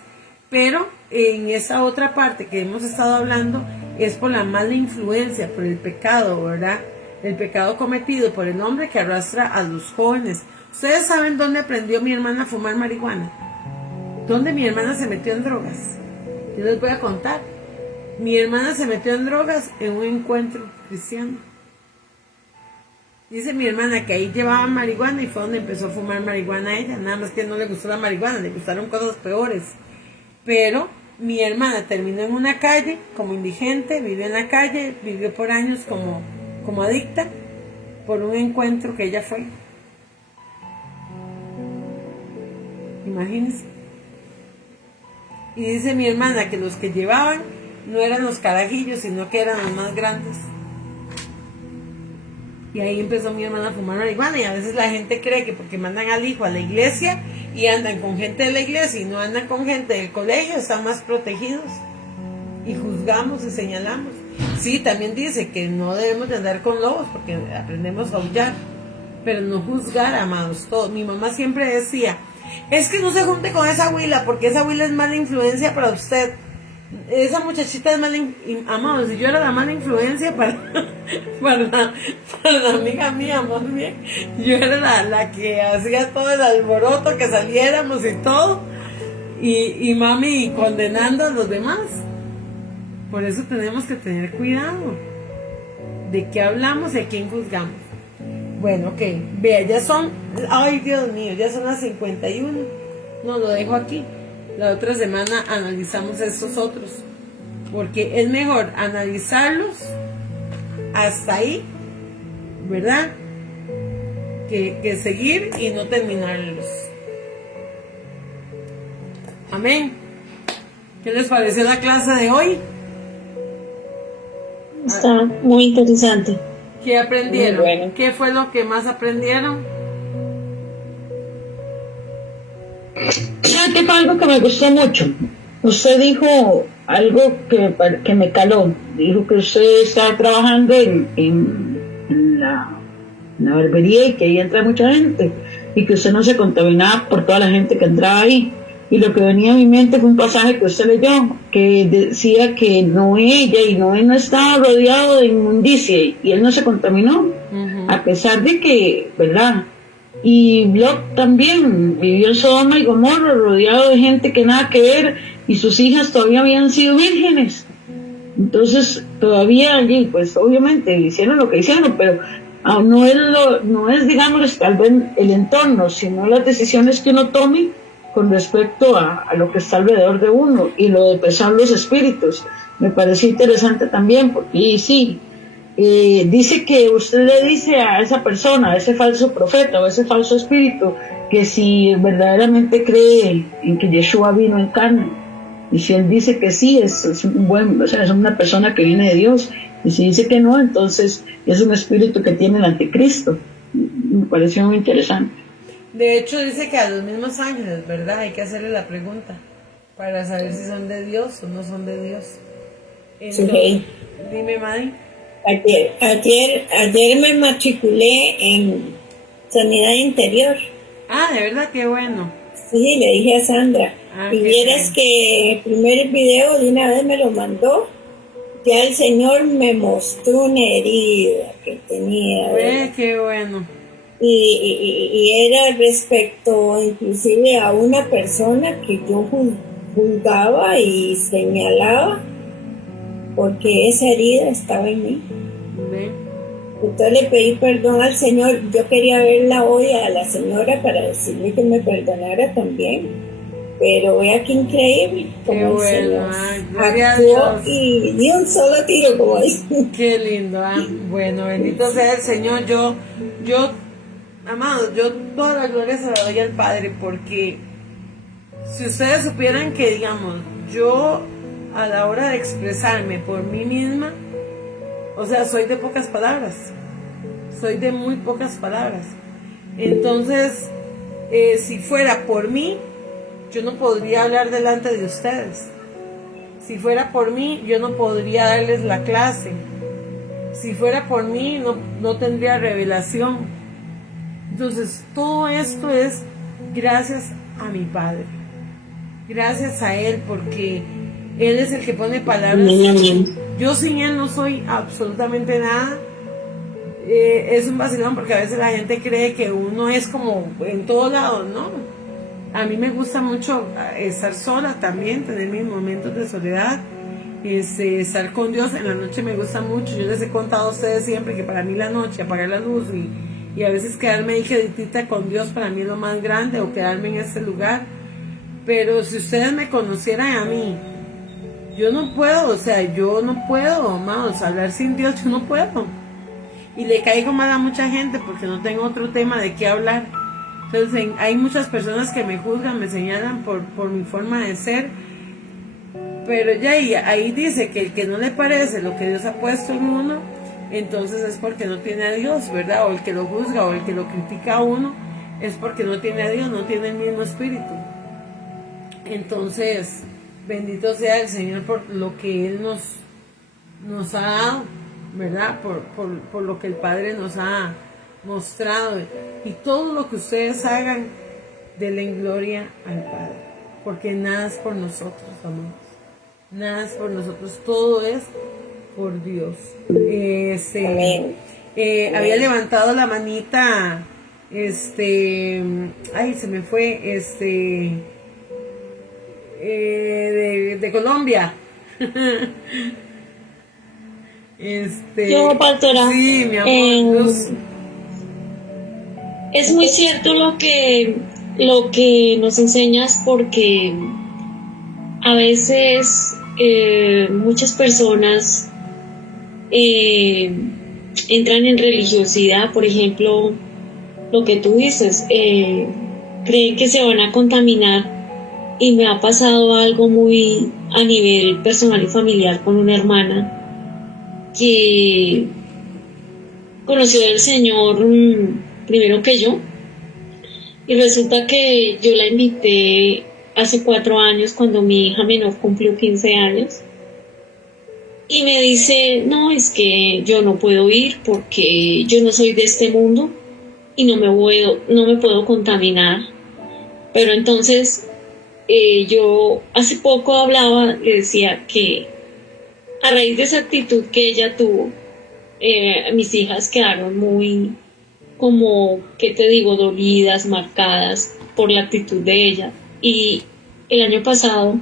Pero en esa otra parte que hemos estado hablando es por la mala influencia, por el pecado, ¿verdad? El pecado cometido por el hombre que arrastra a los jóvenes. ¿Ustedes saben dónde aprendió mi hermana a fumar marihuana? ¿Dónde mi hermana se metió en drogas? Yo les voy a contar. Mi hermana se metió en drogas en un encuentro cristiano. Dice mi hermana que ahí llevaban marihuana y fue donde empezó a fumar marihuana a ella. Nada más que no le gustó la marihuana, le gustaron cosas peores. Pero mi hermana terminó en una calle como indigente, vivió en la calle, vivió por años como adicta por un encuentro que ella fue. Imagínense. Y dice mi hermana que los que llevaban no eran los carajillos, sino que eran los más grandes. Y ahí empezó mi hermana a fumar marihuana. Y a veces la gente cree que porque mandan al hijo a la iglesia y andan con gente de la iglesia y no andan con gente del colegio, están más protegidos. Y juzgamos y señalamos. Sí, también dice que no debemos de andar con lobos porque aprendemos a aullar. Pero no juzgar, amados, todo. Mi mamá siempre decía, es que no se junte con esa huila porque esa huila es mala influencia para usted. Esa muchachita es mala amados, y yo era la mala influencia para la amiga mía, más bien. Yo era la que hacía todo el alboroto, que saliéramos y todo. Y mami condenando a los demás. Por eso tenemos que tener cuidado de qué hablamos y a quién juzgamos. Bueno, ok, vea, ya son, ay Dios mío, ya son las 51. No, lo dejo aquí. La otra semana analizamos estos otros, porque es mejor analizarlos hasta ahí, ¿verdad? Que seguir y no terminarlos. Amén. ¿Qué les pareció la clase de hoy? Está muy interesante. ¿Qué aprendieron? Muy bueno. ¿Qué fue lo que más aprendieron? ¿Sabe qué fue algo que me gustó mucho? Usted dijo algo que me caló. Dijo que usted estaba trabajando en la barbería y que ahí entra mucha gente y que usted no se contaminaba por toda la gente que entraba ahí. Y lo que venía a mi mente fue un pasaje que usted leyó que decía que Noé no estaba rodeado de inmundicia y él no se contaminó, a pesar de que, ¿verdad? Y Lot también vivió en Sodoma y Gomorra rodeado de gente que nada que ver y sus hijas todavía habían sido vírgenes. Entonces todavía allí, pues obviamente hicieron lo que hicieron, pero no es digamos tal vez el entorno, sino las decisiones que uno tome con respecto a lo que está alrededor de uno y lo de pesar los espíritus. Me pareció interesante también porque sí, dice que usted le dice a esa persona, a ese falso profeta o a ese falso espíritu, que si verdaderamente cree en que Yeshua vino en carne, y si él dice que sí, es un buen, o sea, es una persona que viene de Dios, y si dice que no, entonces es un espíritu que tiene el anticristo. Me pareció muy interesante. De hecho dice que a los mismos ángeles, ¿verdad? Hay que hacerle la pregunta para saber si son de Dios o no son de Dios. Entonces, Sí. dime, Madi. Ayer me matriculé en sanidad interior. Ah, de verdad, qué bueno. Sí, le dije a Sandra. Ah, Y qué vieras bien. que el primer video de una vez me lo mandó. Ya el Señor me mostró una herida que tenía. Qué bueno. Y era respecto inclusive a una persona que yo juzgaba y señalaba porque esa herida estaba en mí. ¿Ve? Entonces le pedí perdón al Señor. Yo quería verla hoy a la señora para decirle que me perdonara también, pero vea qué increíble como Qué el bueno, Señor gloria a actuó Dios. y dio un solo tiro, como dicen. Qué lindo, ¿ah? Bueno, bendito sea el Señor. Yo Amados, yo toda la gloria se la doy al Padre, porque si ustedes supieran que, digamos, yo a la hora de expresarme por mí misma, o sea, soy de pocas palabras, soy de muy pocas palabras. Entonces, si fuera por mí, yo no podría hablar delante de ustedes. Si fuera por mí, yo no podría darles la clase. Si fuera por mí, no tendría revelación. Entonces, todo esto es gracias a mi Padre. Gracias a Él, porque Él es el que pone palabras. Yo sin Él no soy absolutamente nada. Es un vacilón, porque a veces la gente cree que uno es como en todos lados, ¿no? A mí me gusta mucho estar sola también, tener mis momentos de soledad, estar con Dios. En la noche me gusta mucho. Yo les he contado a ustedes siempre que para mí la noche, apagar la luz y a veces quedarme ahí queditita con Dios, para mí es lo más grande, o quedarme en ese lugar. Pero si ustedes me conocieran a mí, yo no puedo, amados, hablar sin Dios, yo no puedo. Y le caigo mal a mucha gente porque no tengo otro tema de qué hablar. Entonces hay muchas personas que me juzgan, me señalan por mi forma de ser. Pero ya ahí dice que el que no le parece lo que Dios ha puesto en uno, entonces es porque no tiene a Dios, ¿verdad? O el que lo juzga o el que lo critica a uno es porque no tiene a Dios, no tiene el mismo espíritu. Entonces, bendito sea el Señor por lo que Él nos ha dado, ¿verdad? Por lo que el Padre nos ha mostrado. Y todo lo que ustedes hagan, denle en gloria al Padre, porque nada es por nosotros, amados. Nada es por nosotros, todo es por Dios. Había levantado la manita, ay, se me fue, de Colombia. Yo, pastora, Sí, mi amor. es muy cierto lo que nos enseñas, porque a veces muchas personas entran en religiosidad, por ejemplo, lo que tú dices, creen que se van a contaminar, y me ha pasado algo muy a nivel personal y familiar con una hermana que conoció al Señor primero que yo, y resulta que yo la invité hace 4 años, cuando mi hija menor cumplió 15 años, y me dice: no, es que yo no puedo ir porque yo no soy de este mundo y no me puedo contaminar. Pero entonces yo hace poco hablaba, le decía que a raíz de esa actitud que ella tuvo, mis hijas quedaron muy, como, ¿qué te digo?, dolidas, marcadas por la actitud de ella. Y el año pasado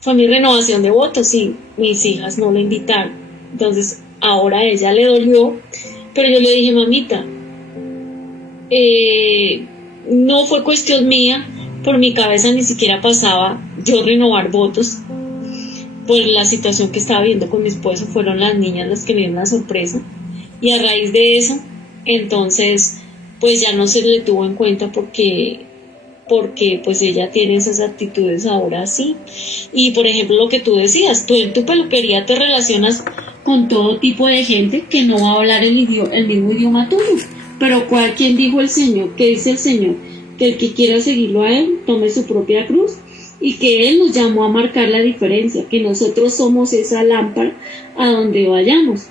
fue mi renovación de votos y mis hijas no la invitaron. Entonces ahora a ella le dolió, pero yo le dije: mamita, no fue cuestión mía, por mi cabeza ni siquiera pasaba yo renovar votos. Por la situación que estaba viendo con mi esposo, fueron las niñas las que me dieron la sorpresa, y a raíz de eso, entonces, pues ya no se le tuvo en cuenta, porque pues ella tiene esas actitudes ahora sí. Y por ejemplo, lo que tú decías, tú en tu peluquería te relacionas con todo tipo de gente que no va a hablar el mismo idioma tuyo. Pero ¿quién dijo el Señor? ¿Qué dice el Señor? Que el que quiera seguirlo a Él, tome su propia cruz, y que Él nos llamó a marcar la diferencia, que nosotros somos esa lámpara a donde vayamos.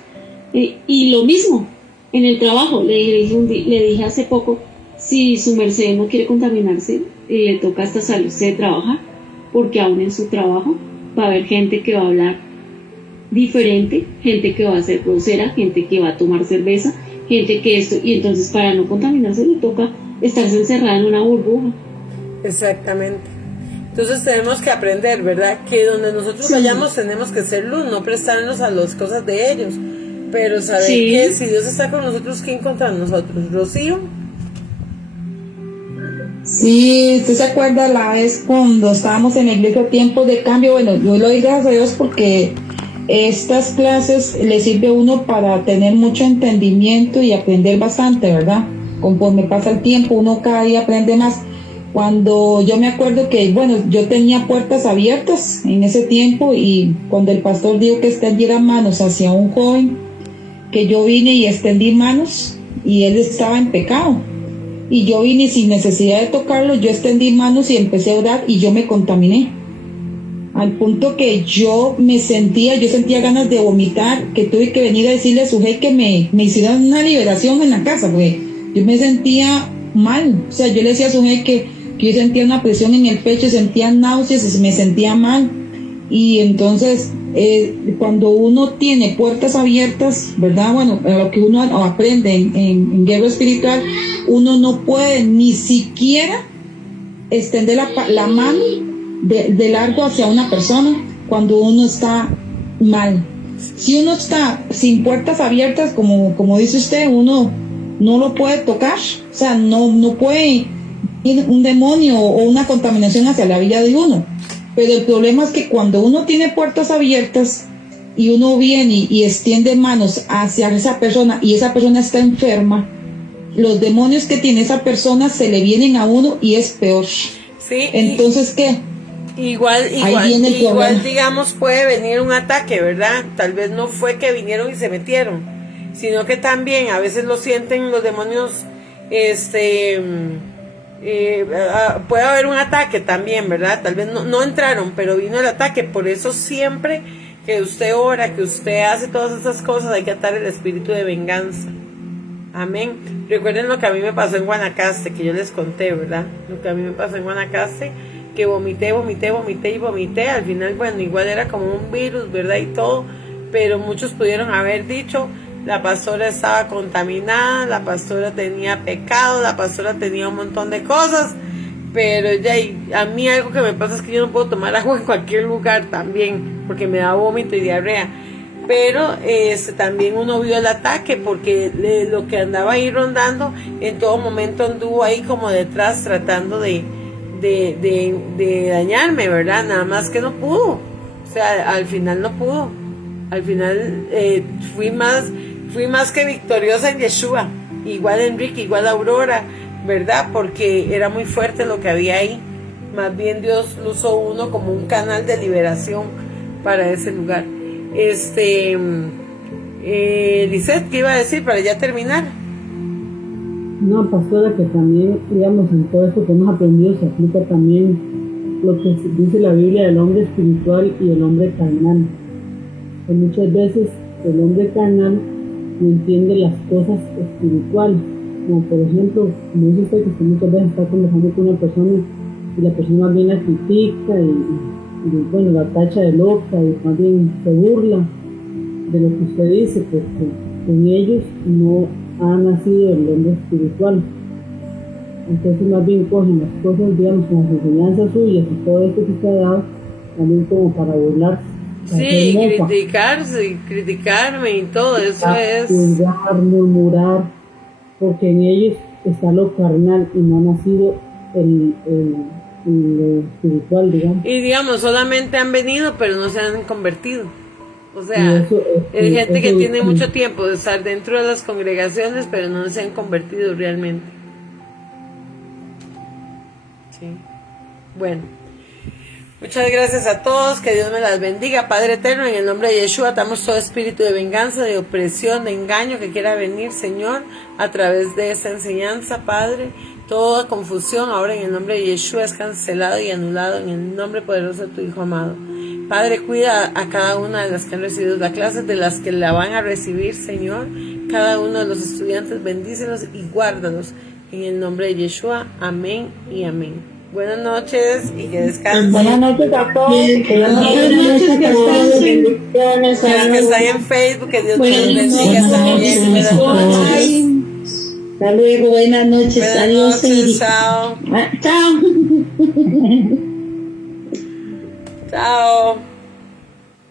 Y lo mismo en el trabajo. Le dije hace poco: si su merced no quiere contaminarse, le toca hasta salirse de trabajar, porque aún en su trabajo va a haber gente que va a hablar diferente, gente que va a ser grosera, gente que va a tomar cerveza, gente que esto, y entonces para no contaminarse le toca estarse encerrada en una burbuja. Exactamente. Entonces tenemos que aprender, ¿verdad? Que donde nosotros vayamos tenemos que ser luz, no prestarnos a las cosas de ellos, pero saber que si Dios está con nosotros, ¿quién contra nosotros? ¿Rocío? Sí, ¿usted se acuerda la vez cuando estábamos en la iglesia Tiempos de Cambio? Bueno, yo le doy gracias a Dios porque estas clases le sirve a uno para tener mucho entendimiento y aprender bastante, ¿verdad? conforme pasa el tiempo, uno cada día aprende más. Cuando yo me acuerdo que, bueno, yo tenía puertas abiertas en ese tiempo, y cuando el pastor dijo que extendiera manos hacia un joven, que yo vine y extendí manos, y él estaba en pecado. Y yo vine sin necesidad de tocarlo, yo extendí manos y empecé a orar, y yo me contaminé. Al punto que yo sentía ganas de vomitar, que tuve que venir a decirle a su jefe que me hicieran una liberación en la casa, porque yo me sentía mal. O sea, yo le decía a su jefe que yo sentía una presión en el pecho, sentía náuseas, me sentía mal. Y entonces, cuando uno tiene puertas abiertas, ¿verdad? Bueno, lo que uno aprende en guerra espiritual, uno no puede ni siquiera extender la mano de largo hacia una persona cuando uno está mal. Si uno está sin puertas abiertas, como dice usted, uno no lo puede tocar. O sea, no puede ir un demonio o una contaminación hacia la vida de uno. Pero el problema es que cuando uno tiene puertas abiertas y uno viene y extiende manos hacia esa persona, y esa persona está enferma, los demonios que tiene esa persona se le vienen a uno y es peor. Sí. Entonces, ¿qué? Igual, digamos, puede venir un ataque, ¿verdad? Tal vez no fue que vinieron y se metieron, sino que también a veces lo sienten los demonios, puede haber un ataque también, ¿verdad? Tal vez no entraron, pero vino el ataque. Por eso siempre que usted ora, que usted hace todas esas cosas, hay que atar el espíritu de venganza. Amén. Recuerden lo que a mí me pasó en Guanacaste, que yo les conté, ¿verdad? Lo que a mí me pasó en Guanacaste, que vomité. Al final, bueno, igual era como un virus, ¿verdad? Y todo, pero muchos pudieron haber dicho: la pastora estaba contaminada, la pastora tenía pecado, la pastora tenía un montón de cosas. Pero ya, a mí algo que me pasa es que yo no puedo tomar agua en cualquier lugar también, porque me da vómito y diarrea. Pero también uno vio el ataque, porque lo que andaba ahí rondando en todo momento anduvo ahí como detrás tratando de dañarme, ¿verdad? Nada más que no pudo. O sea, al final no pudo. Al final fui más que victoriosa en Yeshua. Igual Enrique, igual Aurora, ¿verdad? Porque era muy fuerte lo que había ahí. Más bien Dios lo usó uno como un canal de liberación para ese lugar. Lisette, ¿qué iba a decir para ya terminar? No, pastora, que también, digamos, en todo esto que hemos aprendido se aplica también lo que dice la Biblia del hombre espiritual y el hombre carnal. Que muchas veces el hombre carnal no entiende las cosas espirituales, como por ejemplo, como dice usted, que usted muchas veces está conversando con una persona y la persona más bien la critica y bueno, la tacha de loca, y más bien se burla de lo que usted dice, porque en ellos no ha nacido el hombre espiritual. Entonces más bien cogen las cosas, digamos, con las enseñanzas suyas y todo esto que se ha dado, también como para burlarse. Sí, criticarme y todo eso es... Juzgar, murmurar, porque en ellos está lo carnal y no ha nacido el espiritual, digamos. Y digamos, solamente han venido, pero no se han convertido. O sea, hay gente que tiene mucho tiempo de estar dentro de las congregaciones, pero no se han convertido realmente. Sí. Bueno. Muchas gracias a todos, que Dios me las bendiga. Padre eterno, en el nombre de Yeshua, atamos todo espíritu de venganza, de opresión, de engaño que quiera venir, Señor, a través de esta enseñanza, Padre. Toda confusión ahora en el nombre de Yeshua es cancelado y anulado en el nombre poderoso de tu Hijo amado. Padre, cuida a cada una de las que han recibido la clase, de las que la van a recibir, Señor. Cada uno de los estudiantes, bendícelos y guárdalos en el nombre de Yeshua. Amén y amén. Buenas noches y que descansen. Buenas noches a todos. Buenas noches, que descansen. Los que están en Facebook, que Dios les bendiga. Buenas noches. Hasta luego, buenas noches. Buenas Adiós. noches, chao. Chao. Chao.